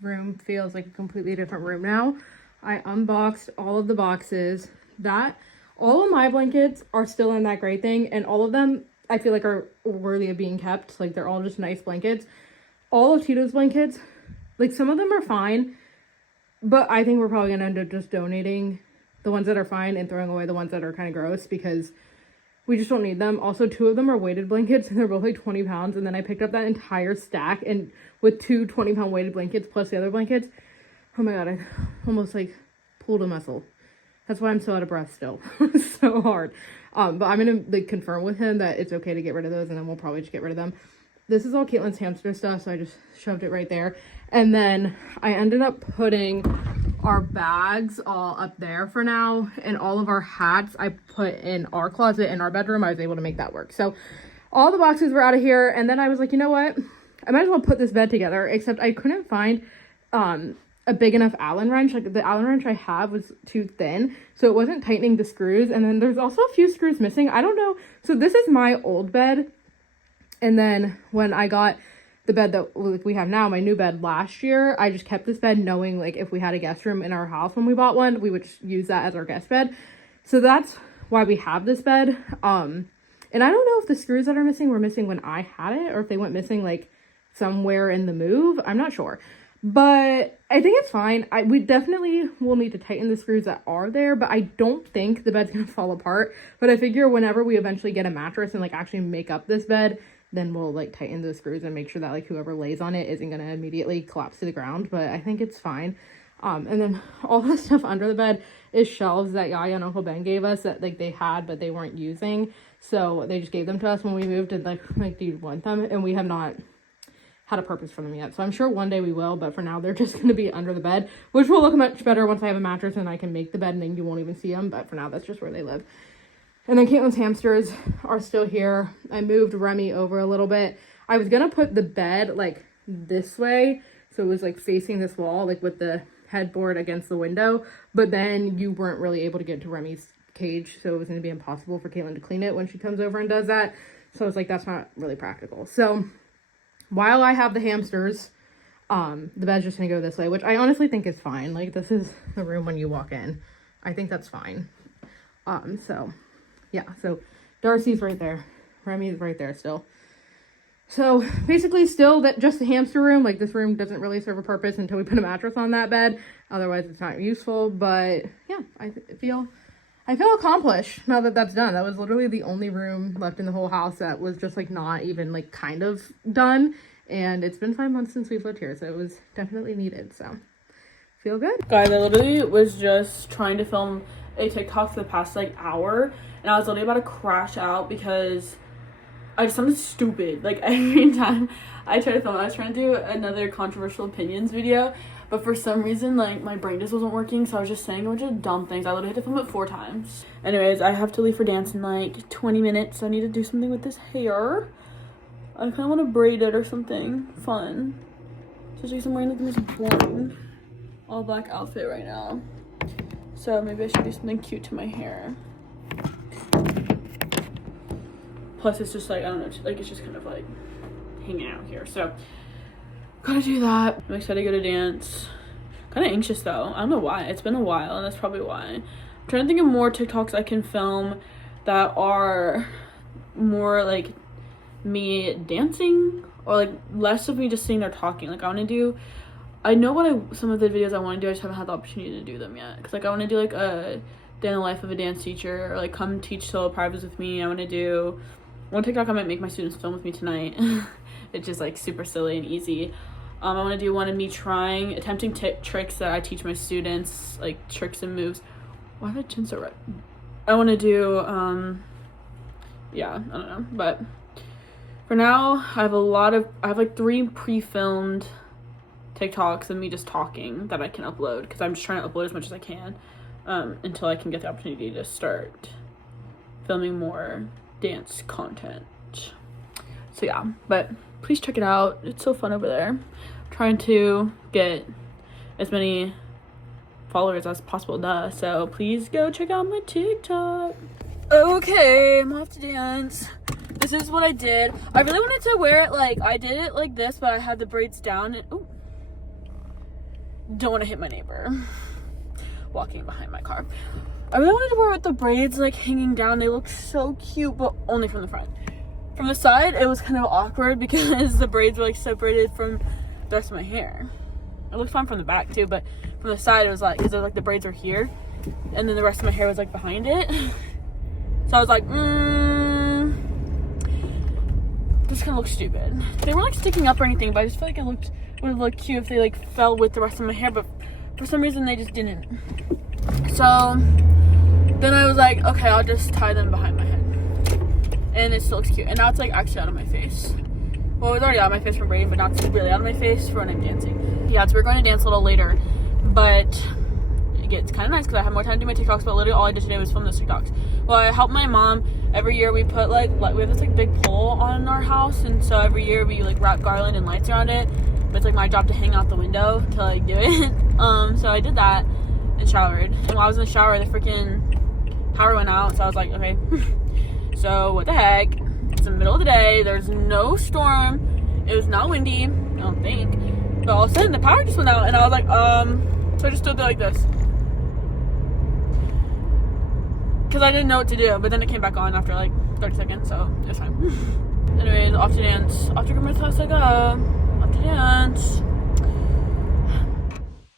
Room feels like a completely different room now. I unboxed all of the boxes. All of my blankets are still in that gray thing, and all of them I feel like are worthy of being kept. Like, they're all just nice blankets. All of Tito's blankets, like, some of them are fine, but I think we're probably gonna end up just donating the ones that are fine and throwing away the ones that are kind of gross because we just don't need them. Also, 2 of them are weighted blankets and they're both like 20 pounds. And then I picked up that entire stack and with 2 20-pound weighted blankets plus the other blankets. Oh my God, I almost like pulled a muscle. That's why I'm so out of breath still. It's so hard. But I'm going to like confirm with him that it's okay to get rid of those and then we'll probably just get rid of them. This is all Katelyn's hamster stuff, so I just shoved it right there. And then I ended up putting our bags all up there for now, and all of our hats I put in our closet in our bedroom. I was able to make that work. So all the boxes were out of here, and then I was like, you know what? I might as well put this bed together, except I couldn't find a big enough Allen wrench. Like, the Allen wrench I have was too thin, so it wasn't tightening the screws. And then there's also a few screws missing. I don't know. So this is my old bed. And then when I got the bed that we have now, my new bed last year, I just kept this bed knowing like if we had a guest room in our house when we bought one, we would just use that as our guest bed. So that's why we have this bed. And I don't know if the screws that are missing were missing when I had it or if they went missing like somewhere in the move. I'm not sure. But I think it's fine. We definitely will need to tighten the screws that are there, but I don't think the bed's gonna fall apart. But I figure whenever we eventually get a mattress and like actually make up this bed, then we'll like tighten the screws and make sure that like whoever lays on it isn't gonna immediately collapse to the ground. But I think it's fine. And then all the stuff under the bed is shelves that Yaya and Uncle Ben gave us that like they had but they weren't using. So they just gave them to us when we moved and like do you want them? And we have not had a purpose for them yet. So I'm sure one day we will, but for now they're just going to be under the bed, which will look much better once I have a mattress and I can make the bed and then you won't even see them. But for now, that's just where they live. And then Katelyn's hamsters are still here. I moved Remy over a little bit. I was going to put the bed like this way. So it was like facing this wall, like with the headboard against the window. But then you weren't really able to get to Remy's cage. So it was going to be impossible for Katelyn to clean it when she comes over and does that. So I was like, that's not really practical. So while I have the hamsters, the bed's just gonna go this way, which I honestly think is fine. Like, this is the room when you walk in. I think that's fine. So yeah, so Darcy's right there. Remy's right there still. So basically still that just the hamster room, like this room doesn't really serve a purpose until we put a mattress on that bed. Otherwise it's not useful, but yeah, I feel accomplished now that that's done. That was literally the only room left in the whole house that was just like not even like kind of done. And it's been 5 months since we've lived here, so it was definitely needed. So feel good. Guys, I literally was just trying to film a TikTok for the past like hour, and I was literally about to crash out because I did something stupid. Like every time I try to film, I was trying to do another controversial opinions video, but for some reason, like, my brain just wasn't working, so I was just saying a bunch of dumb things. I literally had to film it 4 times. Anyways, I have to leave for dance in, like, 20 minutes, so I need to do something with this hair. I kind of want to braid it or something fun. Just because I'm wearing, like, the most boring all-black outfit right now. So maybe I should do something cute to my hair. Plus, it's just, like, I don't know, like, it's just kind of, like, hanging out here, so gotta do that. I'm excited to go to dance. Kind of anxious though. I don't know why. It's been a while, and that's probably why. I'm trying to think of more TikToks I can film that are more like me dancing or like less of me just sitting there talking. Like I know some of the videos I want to do. I just haven't had the opportunity to do them yet. Because like I want to do like a day in the life of a dance teacher, or like come teach solo privates with me. I want to do one TikTok I might make my students film with me tonight. It's just like super silly and easy. I want to do one of me attempting tricks that I teach my students, like tricks and moves. Why did my chin so red? I want to do, yeah, I don't know. But for now, I have like 3 pre-filmed TikToks of me just talking that I can upload, because I'm just trying to upload as much as I can until I can get the opportunity to start filming more dance content. So yeah, but please check it out. It's so fun over there. I'm trying to get as many followers as possible, so please go check out my TikTok. Okay, I'm off to dance. This is what I did. I really wanted to wear it like, I did it like this, but I had the braids down and, ooh, don't want to hit my neighbor walking behind my car. I really wanted to wear it with the braids like hanging down. They look so cute, but only from the front. From the side, it was kind of awkward because the braids were like separated from the rest of my hair. It looked fine from the back too, but from the side it was like, because like the braids were here and then the rest of my hair was like behind it. So I was like, this kind of looks stupid. They weren't like sticking up or anything, but I just feel like it would look cute if they like fell with the rest of my hair, but for some reason they just didn't. So then I was like, okay, I'll just tie them behind my head. And it still looks cute. And now it's like actually out of my face. Well, it was already out of my face from braiding, but now it's really out of my face for when I'm dancing. Yeah, so we're going to dance a little later, but it's kind of nice because I have more time to do my TikToks, but literally all I did today was film those TikToks. Well, I help my mom. Every year we put like, we have this like big pole on our house, and so every year we like wrap garland and lights around it, but it's like my job to hang out the window to like do it. So I did that and showered, and while I was in the shower, the freaking power went out, so I was like, okay. So what the heck, it's the middle of the day, there's no storm, it was not windy, I don't think, but all of a sudden the power just went out, and I was like, so I just stood there like this, because I didn't know what to do, but then it came back on after like 30 seconds, so it was fine. Anyways, off to dance, off to go my class I go, off to dance.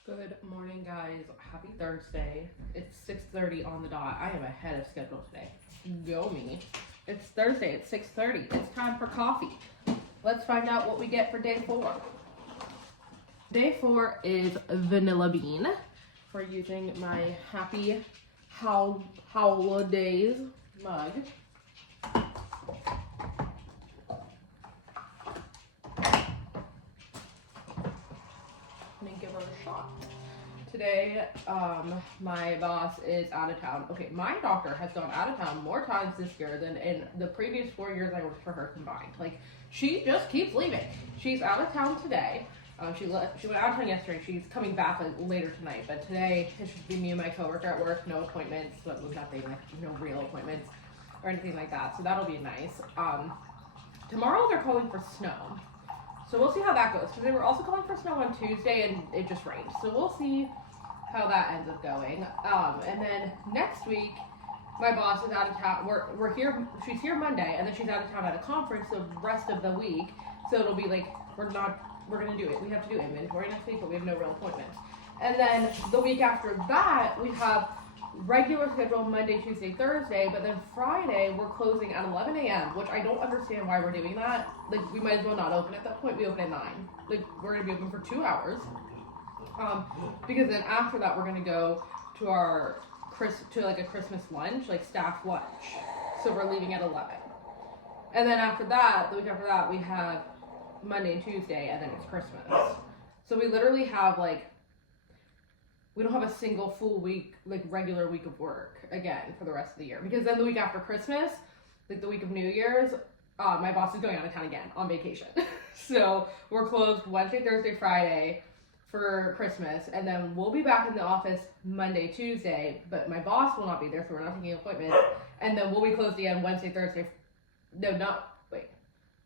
Good morning, guys, happy Thursday. It's 6:30 on the dot. I am ahead of schedule today. Go me. It's Thursday. It's 6:30. It's time for coffee. Let's find out what we get for day 4. Day 4 is vanilla bean. We're using my Happy Holidays mug. Let me give her a shot. Today, my boss is out of town. Okay, my doctor has gone out of town more times this year than in the previous 4 years I worked for her combined. Like, she just keeps leaving. She's out of town today. She went out of town yesterday. She's coming back like, later tonight. But today, it's just be me and my coworker at work. No appointments. So nothing, like, no real appointments or anything like that. So that'll be nice. Tomorrow, they're calling for snow. So we'll see how that goes. Because they were also calling for snow on Tuesday, and it just rained. So we'll see how that ends up going. And then next week, my boss is out of town. We're here. She's here Monday, and then she's out of town at a conference the rest of the week. So it'll be like we're gonna do it. We have to do inventory next week, but we have no real appointments. And then the week after that, we have regular schedule Monday, Tuesday, Thursday. But then Friday, we're closing at 11 a.m., which I don't understand why we're doing that. Like, we might as well not open at that point. We open at 9. Like, we're gonna be open for 2 hours. Because then after that, we're gonna go to our a Christmas lunch, like staff lunch. So we're leaving at 11. And then after that, the week after that, we have Monday and Tuesday, and then it's Christmas. So we literally have we don't have a single full week, like regular week of work again for the rest of the year. Because then the week after Christmas, like the week of New Year's, my boss is going out of town again on vacation. So we're closed Wednesday, Thursday, Friday for Christmas, and then we'll be back in the office Monday, Tuesday, but my boss will not be there, so we're not taking appointments. And then we'll be closed again Wednesday, Thursday. No, not wait.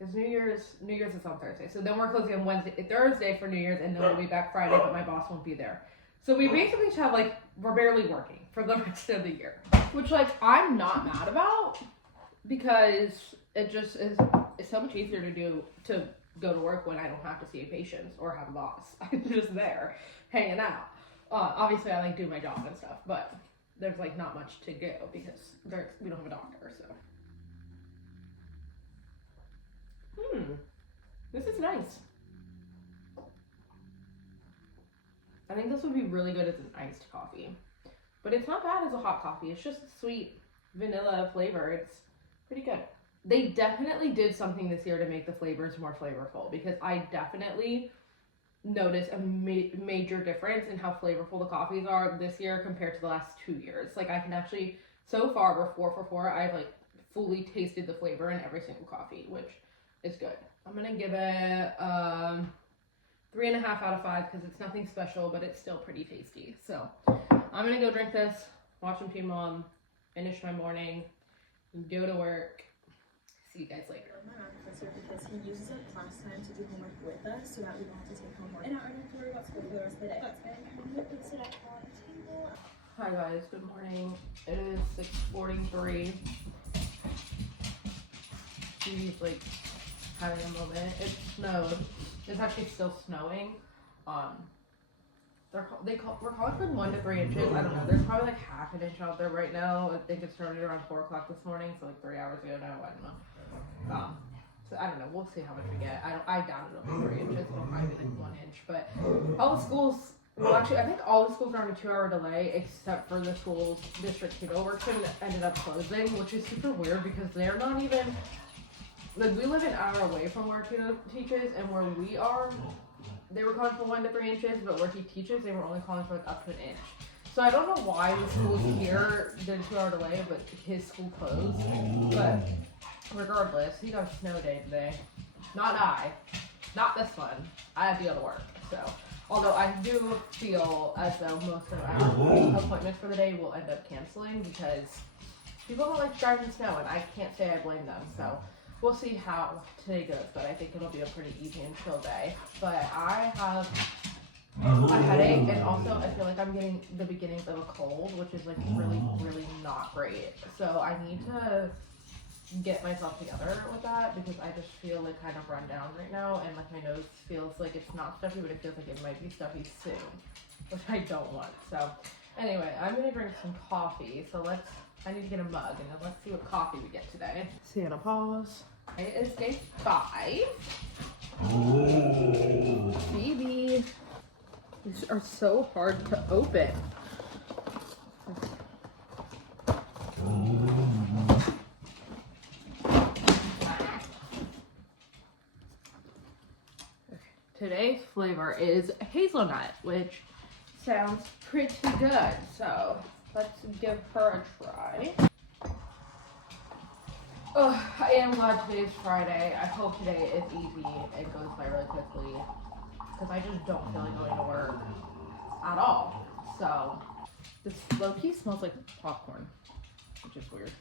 It's New Year's is on Thursday. So then we're closing on Thursday for New Year's, and then we'll be back Friday, but my boss won't be there. So we basically just have we're barely working for the rest of the year. Which I'm not mad about, because it just is, it's so much easier to go to work when I don't have to see patients or have a boss. I'm just there hanging out. Obviously I do my job and stuff, but there's not much to do because we don't have a doctor, so. This is nice. I think this would be really good as an iced coffee, but it's not bad as a hot coffee. It's just sweet vanilla flavor. It's pretty good. They definitely did something this year to make the flavors more flavorful, because I definitely noticed a major difference in how flavorful the coffees are this year compared to the last 2 years. I can actually, so far we're 4 for 4. I've fully tasted the flavor in every single coffee, which is good. I'm gonna give it 3.5 out of 5 because it's nothing special, but it's still pretty tasty. So I'm gonna go drink this, watch some Teen Mom, finish my morning, go to work. See you guys later. My math professor, because he uses our class time to do homework with us so that we don't have to take homework. And I don't have to worry about school for the rest of the day. That's good. I'm going to sit at the table. Hi guys, good morning. It is 6:43. She's having a moment. It snowed. It's actually still snowing. We're calling for 1 to 3 inches. I don't know. There's probably half an inch out there right now. I think it started around 4 o'clock this morning, so 3 hours ago now. I don't know. So I don't know. We'll see how much we get. I doubt it'll be 3 inches. It'll probably be 1 inch. But all the schools, well, actually, I think all the schools are on a 2-hour delay except for the schools District 2 ended up closing, which is super weird because they're not even we live an hour away from where Tito teaches, and where we are, they were calling for 1 to 3 inches, but where he teaches, they were only calling for up to 1 inch. So I don't know why the schools here did a 2-hour delay, but his school closed. But regardless, he got a snow day today. Not this one. I have to go to work. So, although I do feel as though most of our appointments for the day will end up canceling because people don't like driving in snow, and I can't say I blame them. So we'll see how today goes, but I think it'll be a pretty easy and chill day. But I have a headache, and also I feel like I'm getting the beginnings of a cold, which is really, really not great. So I need to get myself together with that because I just feel kind of run down right now, and my nose feels like it's not stuffy, but it feels like it might be stuffy soon, which I don't want. So anyway, I'm gonna drink some coffee. So I need to get a mug, and then let's see what coffee we get today. Santa pause. It is day 5. Baby. These are so hard to open. Today's flavor is hazelnut, which sounds pretty good. So let's give her a try. Oh, I am glad today's Friday. I hope today is easy and goes by really quickly because I just don't feel like going to work at all. So this low-key smells like popcorn, which is weird.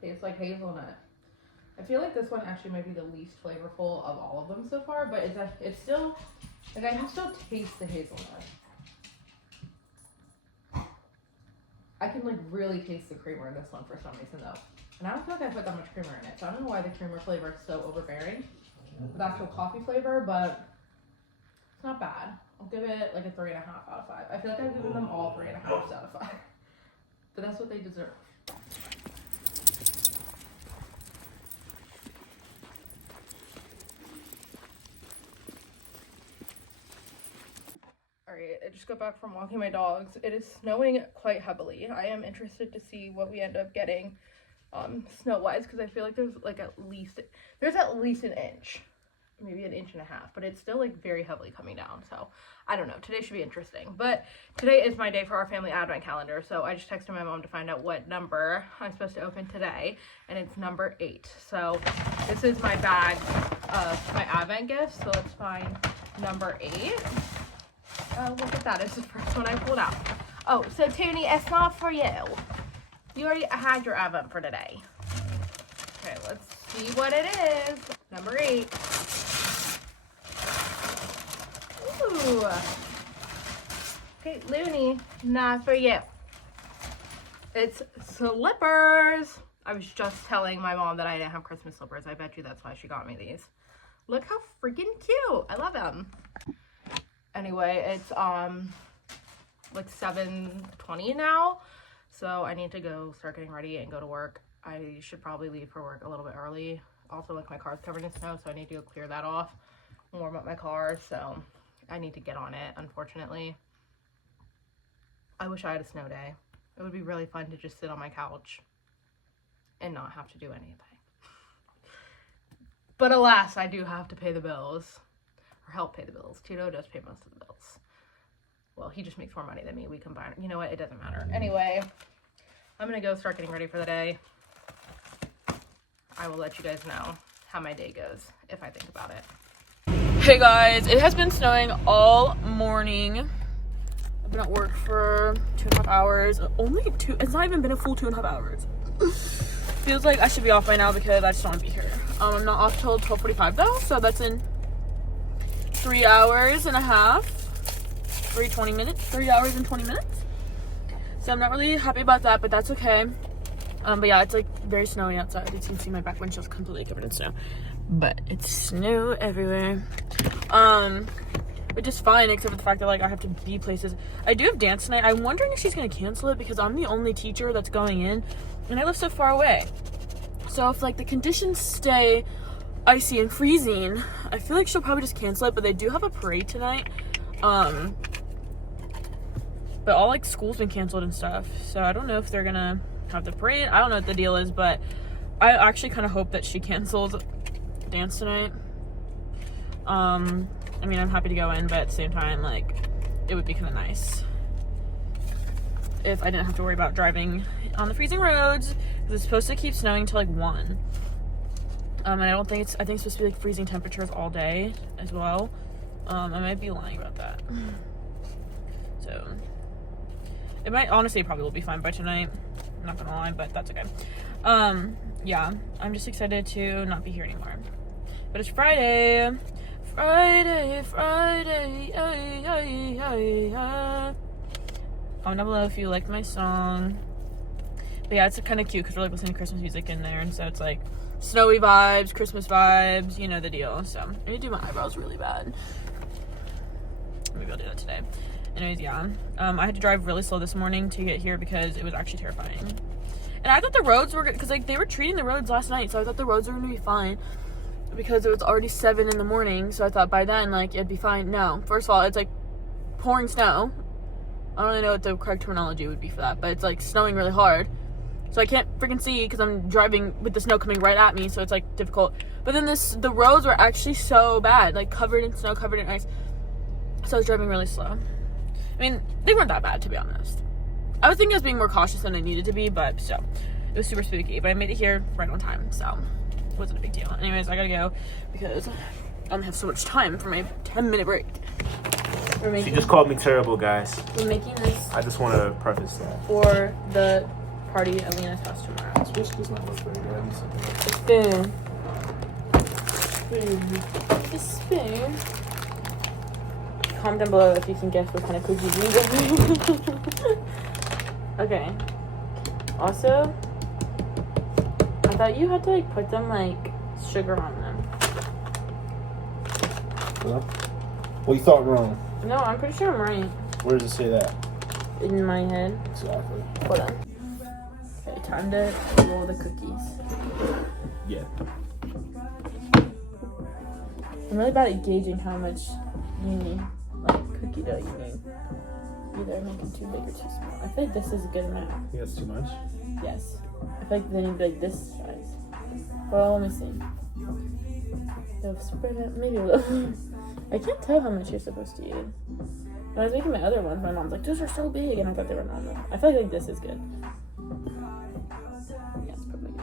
Tastes like hazelnut. I feel like this one actually might be the least flavorful of all of them so far, but it's still, like, I can still taste the hazelnut. I can like really taste the creamer in this one for some reason though. And I don't feel like I put that much creamer in it, so I don't know why the creamer flavor is so overbearing. The actual coffee flavor, but it's not bad. I'll give it like a 3.5 out of 5. I feel like I've given them all 3.5 out of 5. But that's what they deserve. Alright, I just got back from walking my dogs. It is snowing quite heavily. I am interested to see what we end up getting snow-wise, because I feel like there's at least an inch, maybe an inch and a half, but it's still like very heavily coming down. So I don't know, today should be interesting. But today is my day for our family advent calendar, so I just texted my mom to find out what number I'm supposed to open today, and it's number 8. So this is my bag of my advent gifts, so let's find number 8. Look at that, it's the first one I pulled out. Oh, so Tony, it's not for you. You already had your advent for today. Okay, let's see what it is. Number 8. Ooh. Okay, Looney, not for you. It's slippers. I was just telling my mom that I didn't have Christmas slippers. I bet you that's why she got me these. Look how freaking cute. I love them. Anyway, it's like 7:20 now, so I need to go start getting ready and go to work. I should probably leave for work a little bit early. Also, like, my car's covered in snow, so I need to go clear that off and warm up my car, so I need to get on it, unfortunately. I wish I had a snow day. It would be really fun to just sit on my couch and not have to do anything. But alas, I do have to pay the bills. Help pay the bills. Tito does pay most of the bills. Well, he just makes more money than me. We combine. You know what? It doesn't matter. Anyway, I'm gonna go start getting ready for the day. I will let you guys know how my day goes if I think about it. Hey guys, it has been snowing all morning. I've been at work for 2.5 hours. Only 2. It's not even been a full 2.5 hours. Feels like I should be off by now because I just don't want to be here. I'm not off till 12:45 though, so that's in 3 hours and a half. 3 hours and 20 minutes. So I'm not really happy about that, but that's okay. But yeah, it's like very snowy outside. You can see my back windshield's completely covered in snow. But it's snow everywhere. Which is fine, except for the fact that like I have to be places. I do have dance tonight. I'm wondering if she's gonna cancel it because I'm the only teacher that's going in and I live so far away. So if like the conditions stay icy and freezing, I feel like she'll probably just cancel it, but they do have a parade tonight. But all like school's been canceled and stuff, so I don't know if they're gonna have the parade. I don't know what the deal is, but I actually kind of hope that she cancels dance tonight. I mean, I'm happy to go in, but at the same time, like, it would be kind of nice if I didn't have to worry about driving on the freezing roads, because it's supposed to keep snowing till like 1. And I think it's supposed to be like freezing temperatures all day as well. I might be lying about that. So it might, honestly, probably will be fine by tonight. I'm not gonna lie, but that's okay. Yeah, I'm just excited to not be here anymore. But it's Friday. Comment down below if you liked my song. But yeah, it's kind of cute because we're like listening to Christmas music in there, and so it's like snowy vibes, Christmas vibes, you know the deal. So I need to do my eyebrows really bad. Maybe I'll do that today. Anyways, yeah. I had to drive really slow this morning to get here because it was actually terrifying. And I thought the roads were, because like they were treating the roads last night, so I thought the roads were gonna be fine because it was already 7 in the morning. So I thought by then like it'd be fine. No, first of all, it's like pouring snow. I don't really know what the correct terminology would be for that, but it's like snowing really hard. So I can't freaking see because I'm driving with the snow coming right at me, so it's like difficult. But then the roads were actually so bad, like covered in snow, covered in ice. So I was driving really slow. I mean, they weren't that bad, to be honest. I was thinking I was being more cautious than I needed to be, but still, it was super spooky. But I made it here right on time, so it wasn't a big deal. Anyways, I gotta go because I don't have so much time for my 10-minute break. She just called me terrible, guys. We're making this. I just want to preface that. For the party at Lena's house tomorrow. This wish does not look very good. Spoon. The spoon. Comment down below if you can guess what kind of cookies these are. Okay. Also, I thought you had to like put them like sugar on them. Well, you thought wrong. No, I'm pretty sure I'm right. Where does it say that? In my head. Exactly. Hold on. Okay, time to roll the cookies. Yeah. I'm really bad at gauging how much you need, like cookie dough you need. Either make them too big or too small. I feel like this is a good amount. You think that's too much? Yes. I feel like they need to be like this size. Well, let me see. They'll spread out, maybe a little. I can't tell how much you're supposed to use. When I was making my other ones, my mom's like, those are so big, and I thought they were normal. I feel like this is good. Yeah, it's probably good.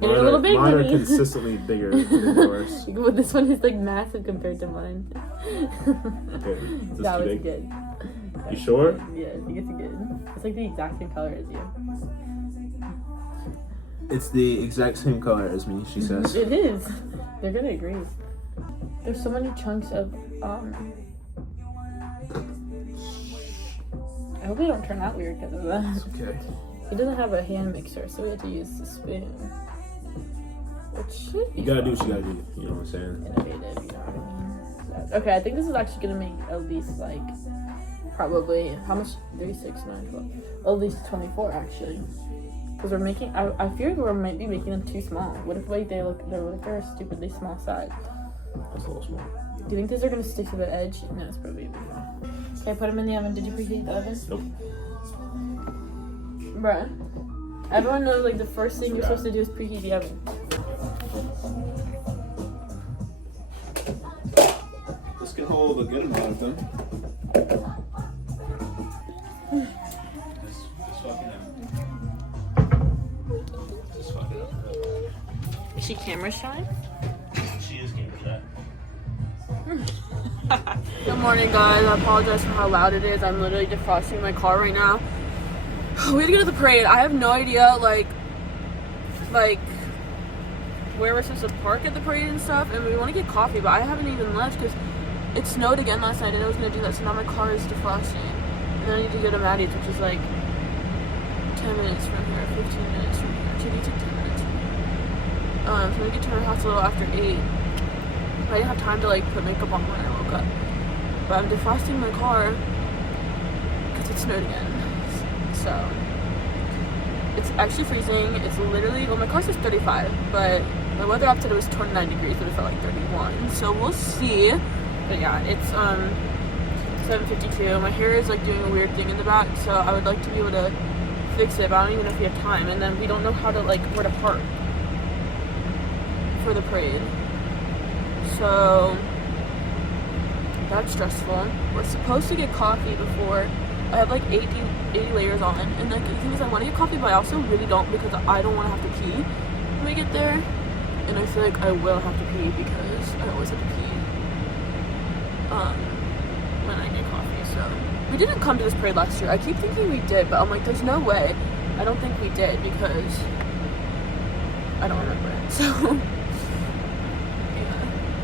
Get it a little big, mine are maybe. consistently bigger than yours. Well, this one is like massive compared to mine. Okay, is this That too was big? good. You sure? Yeah, I think it's good. It's like the exact same color as you. It's the exact same color as me, she says. It is. They're gonna agree. There's so many chunks of I hope they don't turn out weird because of that. It's okay. He doesn't have a hand mixer, so we had to use the spoon. Which should be You gotta do what you gotta do, you know what I'm saying? innovative, you know what I mean? Okay, I think this is actually gonna make at least like probably how much? 3, 6, 9, 12. At least 24 actually. Because we're making, I fear we might be making them too small. What if like they're a stupidly small size? That's a little small. Do you think these are gonna stick to the edge? No, it's probably gonna be fine. Okay, put them in the oven. Did you preheat the oven? Nope. Bruh. Everyone knows like the first thing you're supposed to do is preheat the oven. This can hold a good amount of them. Is she camera shy? She is camera shy. Good morning, guys. I apologize for how loud it is. I'm literally defrosting my car right now. We had to go to the parade. I have no idea, like where we're supposed to park at the parade and stuff. And we want to get coffee, but I haven't even left because it snowed again last night and I was going to do that. So now my car is defrosting. And then I need to go to Maddie's, which is like 10 minutes from here, 15 minutes from here. Actually, it took 10 minutes. So I'm going to get to her house a little after 8. I didn't have time to like put makeup on when I woke up. But I'm defrosting my car because it snowed again. So it's actually freezing. It's literally, well, my car says 35, but my weather app said it was 29 degrees, but it felt like 31. So we'll see. But yeah, it's 7:52. My hair is like doing a weird thing in the back, so I would like to be able to fix it, but I don't even know if we have time. And then we don't know how to like where to park for the parade. So that's stressful. We're supposed to get coffee before. I have like 80 layers on, and like the thing is I want to get coffee, but I also really don't because I don't want to have to pee when we get there, and I feel like I will have to pee because I always have to pee when I get coffee. So we didn't come to this parade last year. I keep thinking we did, but I'm like, there's no way. I don't think we did because I don't remember it. So yeah,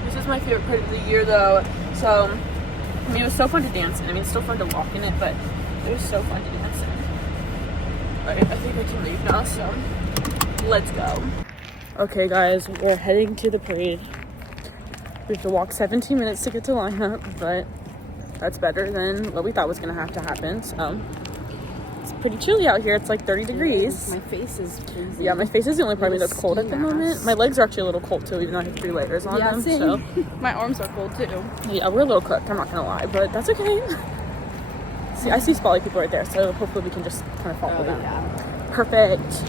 this is my favorite part of the year though. So I mean, it was so fun to dance in. I mean, it's still fun to walk in it, but it was so fun to dance in. Alright, I think I can leave now, so let's go. Okay, guys, we're heading to the parade. We have to walk 17 minutes to get to lineup, but that's better than what we thought was going to have to happen, so it's pretty chilly out here. It's like 30 degrees. My face is freezing. Yeah, my face is the only part of me that's cold at the moment. My legs are actually a little cold too, even though I have 3 layers on them. Same. So My arms are cold too. yeah, we're a little cooked, I'm not gonna lie, but that's okay. See, I see spotty people right there, so hopefully we can just kind of follow them. Yeah. Perfect.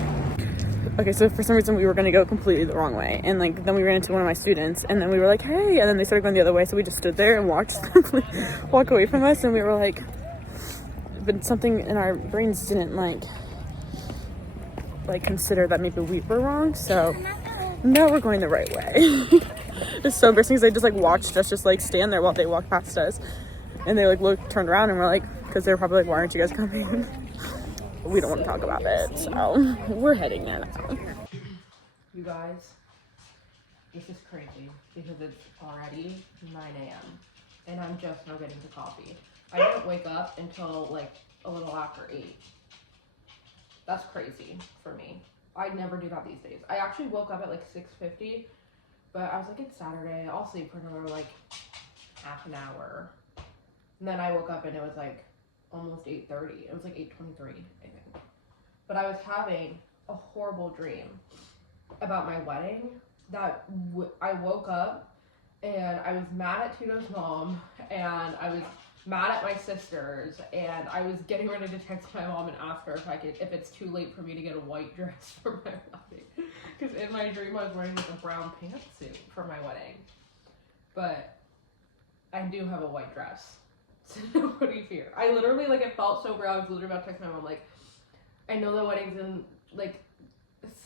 Okay, so for some reason we were gonna go completely the wrong way, and like then we ran into one of my students, and then we were like, hey, and then they started going the other way, so we just stood there and watched them walk away from us, and we were like, but something in our brains didn't like consider that maybe we were wrong, so now we're going the right way. It's so embarrassing because they just like watched us just like stand there while they walked past us, and they like turned around and were like, because they were probably like, why aren't you guys coming? We don't want to talk about it, so we're heading there now. You guys, this is crazy because it's already 9 a.m. and I'm just now getting to coffee. I didn't wake up until like a little after 8. That's crazy for me. I never do that these days. I actually woke up at like 6:50, but I was like, it's Saturday, I'll sleep for another like half an hour. And then I woke up and it was like almost 8:30. It was like 8:23, I think. But I was having a horrible dream about my wedding that I woke up and I was mad at Tito's mom, and I was mad at my sisters, and I was getting ready to text my mom and ask her if it's too late for me to get a white dress for my wedding. Because in my dream I was wearing like a brown pantsuit for my wedding. But I do have a white dress. So nobody fear. I literally, like, it felt so bad. I was literally about to text my mom, like, I know the wedding's in, like,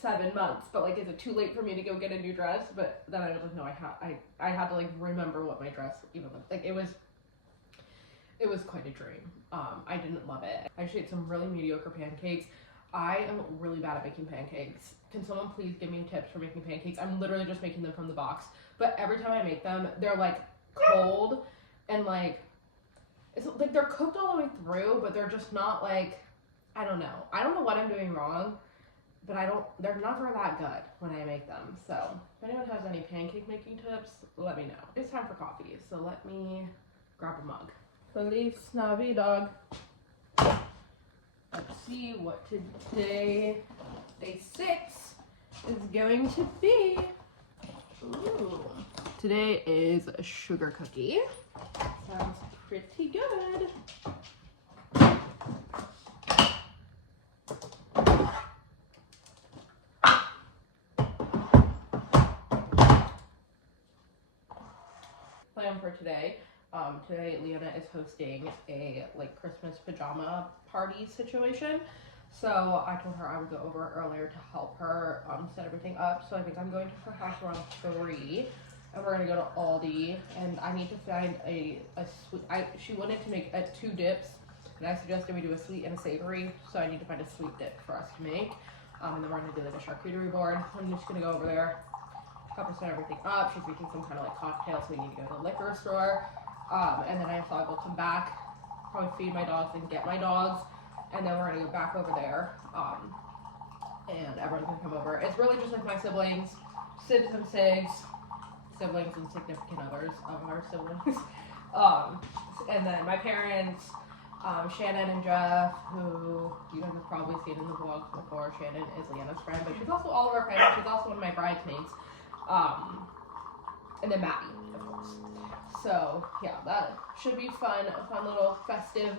7 months, but, like, is it too late for me to go get a new dress? But then I was like, no, I had to, like, remember what my dress even looked like. It was quite a dream. I didn't love it. I actually ate some really mediocre pancakes. I am really bad at making pancakes. Can someone please give me tips for making pancakes? I'm literally just making them from the box. But every time I make them, they're, like, cold and, like, it's like they're cooked all the way through, but they're just not like, I don't know what I'm doing wrong, but they're never that good when I make them. So if anyone has any pancake making tips, let me know. It's time for coffee, so let me grab a mug. Feliz Navidad. Let's see what today, day 6, is going to be. Ooh. Today is a sugar cookie. Sounds pretty good. Plan for today. Today Leanna is hosting a like Christmas pajama party situation. So I told her I would go over earlier to help her set everything up. So I think I'm going to her house around 3. And we're gonna go to Aldi, and I need to find a sweet. She wanted to make 2 dips, and I suggested we do a sweet and a savory. So I need to find a sweet dip for us to make, and then we're gonna do like a charcuterie board. I'm just gonna go over there, help her set everything up. She's making some kind of like cocktail, so we need to go to the liquor store, and then I thought I will come back, probably feed my dogs and get my dogs, and then we're gonna go back over there, and everyone's gonna come over. It's really just like my siblings, Sibs and Sigs. Siblings and significant others of our siblings, and then my parents, Shannon and Jeff, who you guys have probably seen in the vlogs before. Shannon is Leanna's friend, but she's also all of our friends. She's also one of my bridesmaids, and then Maddie, of course. So yeah, that should be fun. A fun little festive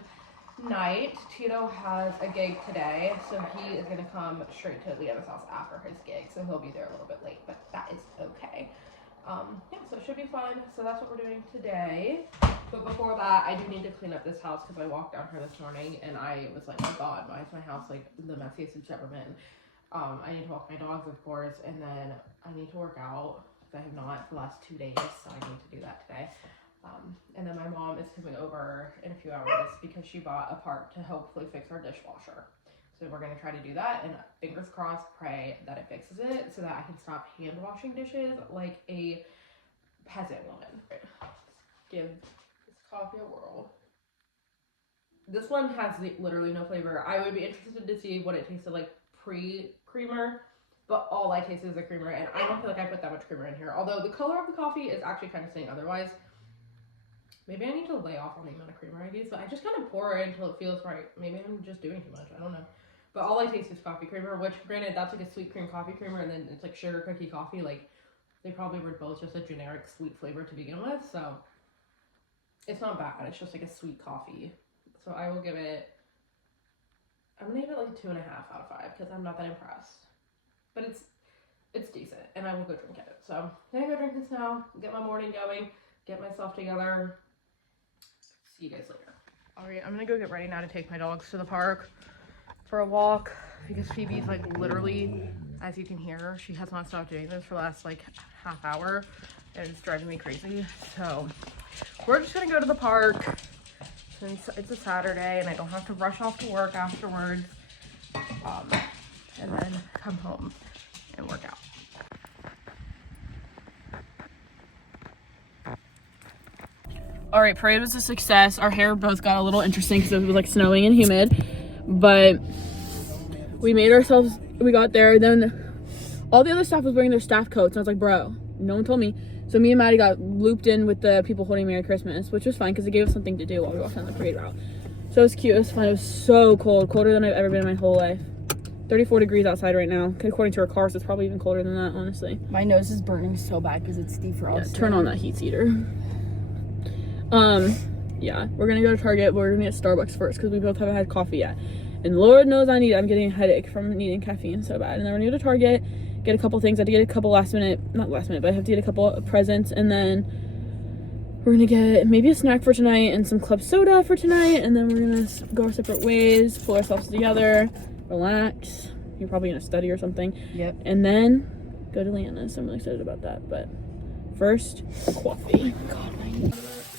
night. Tito has a gig today, so he is gonna come straight to Leanna's house after his gig, so he'll be there a little bit late, but that is okay. Yeah, so it should be fun. So that's what we're doing today. But before that, I do need to clean up this house because I walked down here this morning and I was like, oh god, why is my house like the messiest it's ever been? I need to walk my dogs, of course, and then I need to work out because I have not for the last 2 days, so I need to do that today. And then my mom is coming over in a few hours because she bought a part to hopefully fix our dishwasher. So we're going to try to do that, and fingers crossed, pray that it fixes it so that I can stop hand washing dishes like a peasant woman. Let's give this coffee a whirl. This one has literally no flavor. I would be interested to see what it tasted like pre-creamer, but all I tasted is a creamer, and I don't feel like I put that much creamer in here. Although the color of the coffee is actually kind of saying otherwise. Maybe I need to lay off on the amount of creamer I use, but I just kind of pour it until it feels right. Maybe I'm just doing too much. I don't know. But all I taste is coffee creamer, which granted, that's like a sweet cream coffee creamer, and then it's like sugar cookie coffee. Like, they probably were both just a generic sweet flavor to begin with, so it's not bad. It's just like a sweet coffee. So I will give it, I'm gonna give it like a 2.5 out of 5 because I'm not that impressed. But it's decent, and I will go drink it. So I'm gonna go drink this now, get my morning going, get myself together. See you guys later. All right, I'm gonna go get ready now to take my dogs to the park for a walk because Phoebe's like literally, as you can hear, she has not stopped doing this for the last like half hour, and it's driving me crazy. So we're just gonna go to the park since it's a Saturday and I don't have to rush off to work afterwards, and then come home and work out. All right, parade was a success. Our hair both got a little interesting because it was like snowing and humid, but we made ourselves, we got there. Then all the other staff was wearing their staff coats, and I was like, bro, no one told me. So me and Maddie got looped in with the people holding Merry Christmas, which was fun because it gave us something to do while we walked on the parade route. So it was cute, it was fun. It was so cold, colder than I've ever been in my whole life. 34 degrees outside right now. According to our cars, it's probably even colder than that, honestly. My nose is burning so bad because it's defrosted. Yeah, turn on that heat heater. Yeah, we're gonna go to Target, but we're gonna get Starbucks first because we both haven't had coffee yet. And Lord knows I'm getting a headache from needing caffeine so bad. And then we're gonna go to Target, get a couple things. I have to get a couple not last minute, but I have to get a couple of presents. And then we're gonna get maybe a snack for tonight and some club soda for tonight. And then we're gonna go our separate ways, pull ourselves together, relax. You're probably gonna study or something. Yep. And then go to Leanna's. I'm really excited about that. But first, coffee.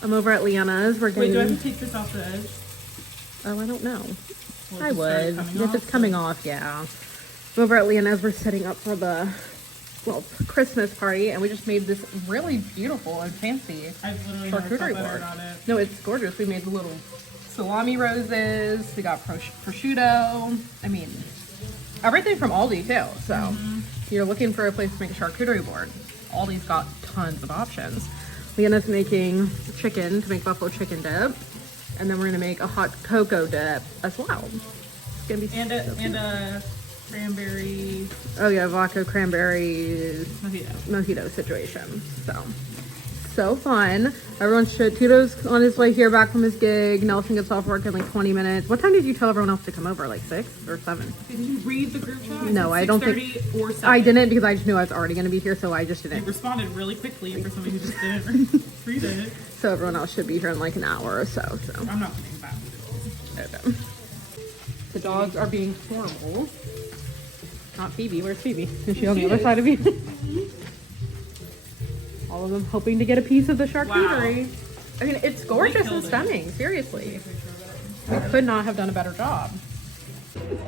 I'm over at Leanna's. We're getting... Wait, do I have to take this off the edge? Oh, I don't know. Will I it just start would. coming If off, it's coming off, yeah. I'm over at Leanna's. We're setting up for the, well, Christmas party, and we just made this really beautiful and fancy I've literally never charcuterie felt better board. about it. No, it's gorgeous. We made the little salami roses. We got prosciutto. I mean, everything from Aldi too. So if you're looking for a place to make a charcuterie board, Aldi's got tons of options. Leanna's making chicken to make buffalo chicken dip, and then we're gonna make a hot cocoa dip as well. It's gonna be And a cranberry oh yeah, vodka cranberry mojito. mojito situation. So fun. Everyone should. Tito's on his way here back from his gig. Nelson gets off work in like 20 minutes. What time did you tell everyone else to come over? Like 6 or 7? Did you read the group chat? No, I don't think 6:30 or 7. I didn't because I just knew I was already going to be here, so I just You didn't. responded really quickly for somebody who just didn't read it. So everyone else should be here in like an hour or so. I'm not putting back. Okay. The dogs are being horrible. Not Phoebe. Where's Phoebe? Is she on the other side of you? All of them hoping to get a piece of the charcuterie. Wow. I mean, it's gorgeous and killed it. stunning. Seriously. We could not have done a better job.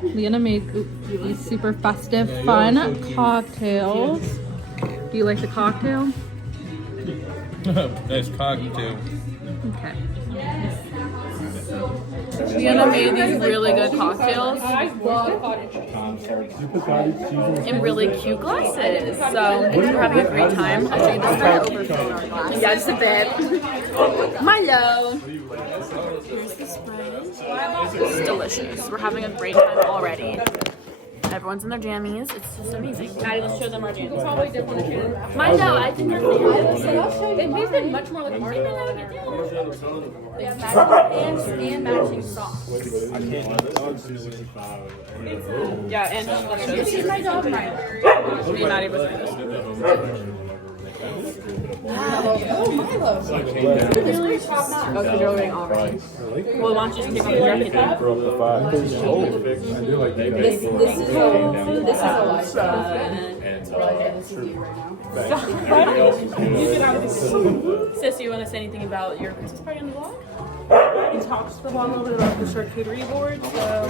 Leanna made these super festive, fun cocktails. Do you like the cocktail? Nice cocktail. Okay. Leanna made these really good cocktails in really cute glasses. So we're having a great time. I'll show you this over. Yeah, just a bit. Milo. Here's the Sprite. It's delicious. We're having a great time already. Everyone's in their jammies. It's just amazing. Maddie, let's show them our jammies. Probably did want to show them. Milo, I think they're They've been much more like They have matching and matching socks. Yeah, and this is my dog, Milo. Me and Maddie was like this. Oh, Milo. Oh, because you're getting all right. Well, why don't you just take off the jacket then? This is a lifestyle. Sis, you want to say anything about your Christmas party on the vlog? We talked a little bit about the charcuterie board, so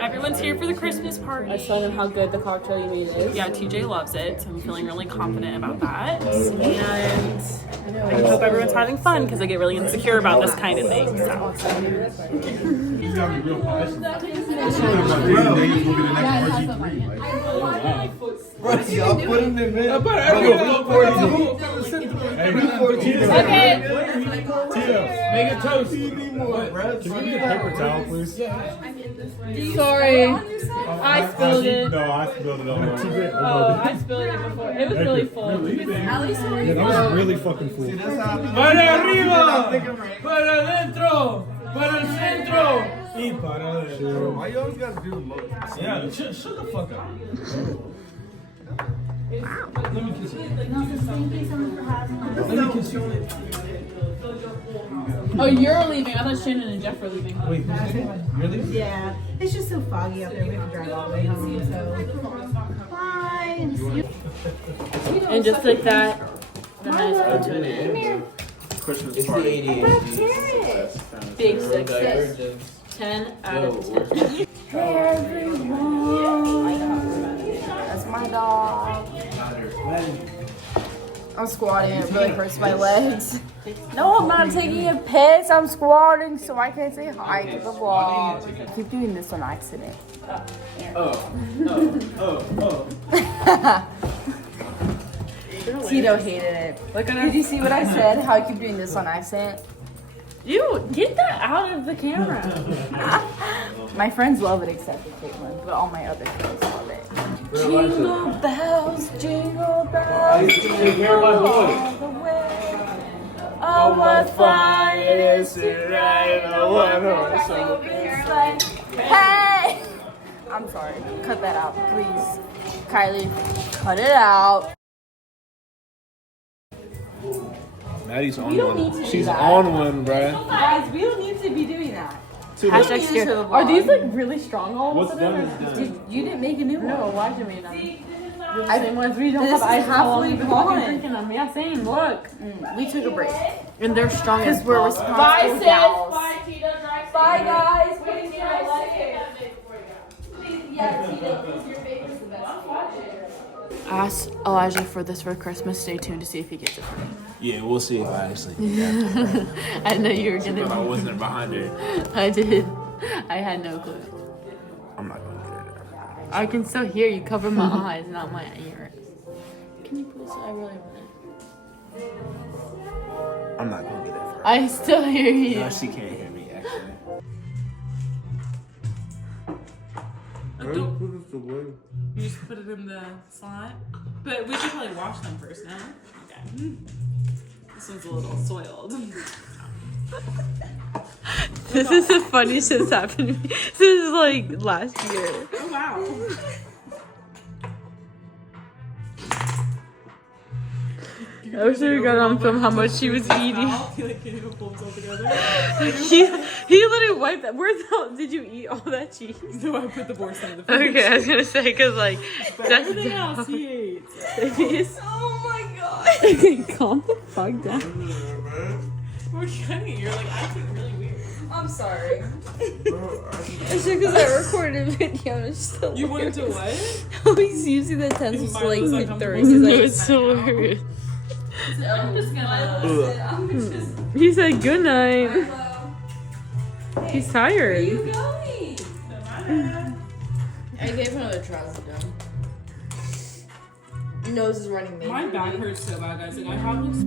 Everyone's here for the Christmas party. I showed them how good the cocktail you made is. Yeah, TJ loves it, so I'm feeling really confident about that. And I hope everyone's having fun because I get really insecure about this kind of thing. So. Okay. Tito, make a toast. Can we get a paper towel, please? Sorry. I spilled it. No, I spilled it on my Oh, I spilled it before. It was really full. Yeah, that was really fucking full. Para arriba, para adentro, para el centro y para adentro. Why you always gotta do the most? Yeah, shut the fuck up. Let me kiss you. Let me kiss you. Oh, you're leaving. I thought Shannon and Jeff were leaving. Wait, who's leaving? You're leaving? Yeah, it's just so foggy out there. We have to drive all the way home. So bye. And just like that, the night goes to an end. Christmas party. Big success. 10 out of 10. Hey everyone. That's my dog. I'm squatting. It really hurts my legs. No, I'm not taking a piss. I'm squatting so I can say hi to the vlog. I keep doing this on accident. Tito hated it. Did you see what I said? How I keep doing this on accident? You get that out of the camera. My friends love it except for Katelyn, but all my other friends love it. Jingle bells, jingle bells, jingle all the way. Oh, what fun it is to ride in a one-horse open sleigh. Hey! I'm sorry. Cut that out, please. Kylie, cut it out. Maddie's on We don't need one. to do She's that. on one, bruh. Guys, we don't need to be doing that. Hashtag scared. Are these like really strong all of a What's sudden? done is done. You didn't make a new one. No, why did you make them? The I- same ones we don't this have ice is halfway we've been gone. fucking drinking them. Yeah, same. Look. We took a break. And they're strong as Because we're fuck. responsible gals. Tito. Bye, guys. Please Ask Elijah for this for Christmas. Stay tuned to see if he gets it for me. Yeah, we'll see if I actually. I know you were But I gonna. wasn't behind her. I did. I had no clue. I'm not gonna get it. I can still hear you. Cover my eyes, not my ears. Can you please? I really want it. I'm not gonna get it. For her. I still hear you. No, she can't hear me actually. You just put it in the slot. But we should probably wash them first, no? Okay. This one's a little soiled. This is the funniest shit's happened to me. This is like last year. Oh, wow. I wish we got on film how much she was eating. He like can't even pull himself together. He literally wiped that. Where the hell did you eat all that cheese? So I put the borscht in the fridge. Okay, I was gonna say because like that's Everything else he ate. Oh my god! Calm the fuck down. We're cutting. You're like acting really weird. I'm sorry. It's just because I recorded a video and it's still You wanted to what? Oh, he's using the utensils to like Mine was pick the uncomfortable. rings. No, He's like, it's so weird. I'm just gonna. He said good night. He's tired. I gave him another trouser down. Nose is running. My back hurts so bad, guys. Like I have this.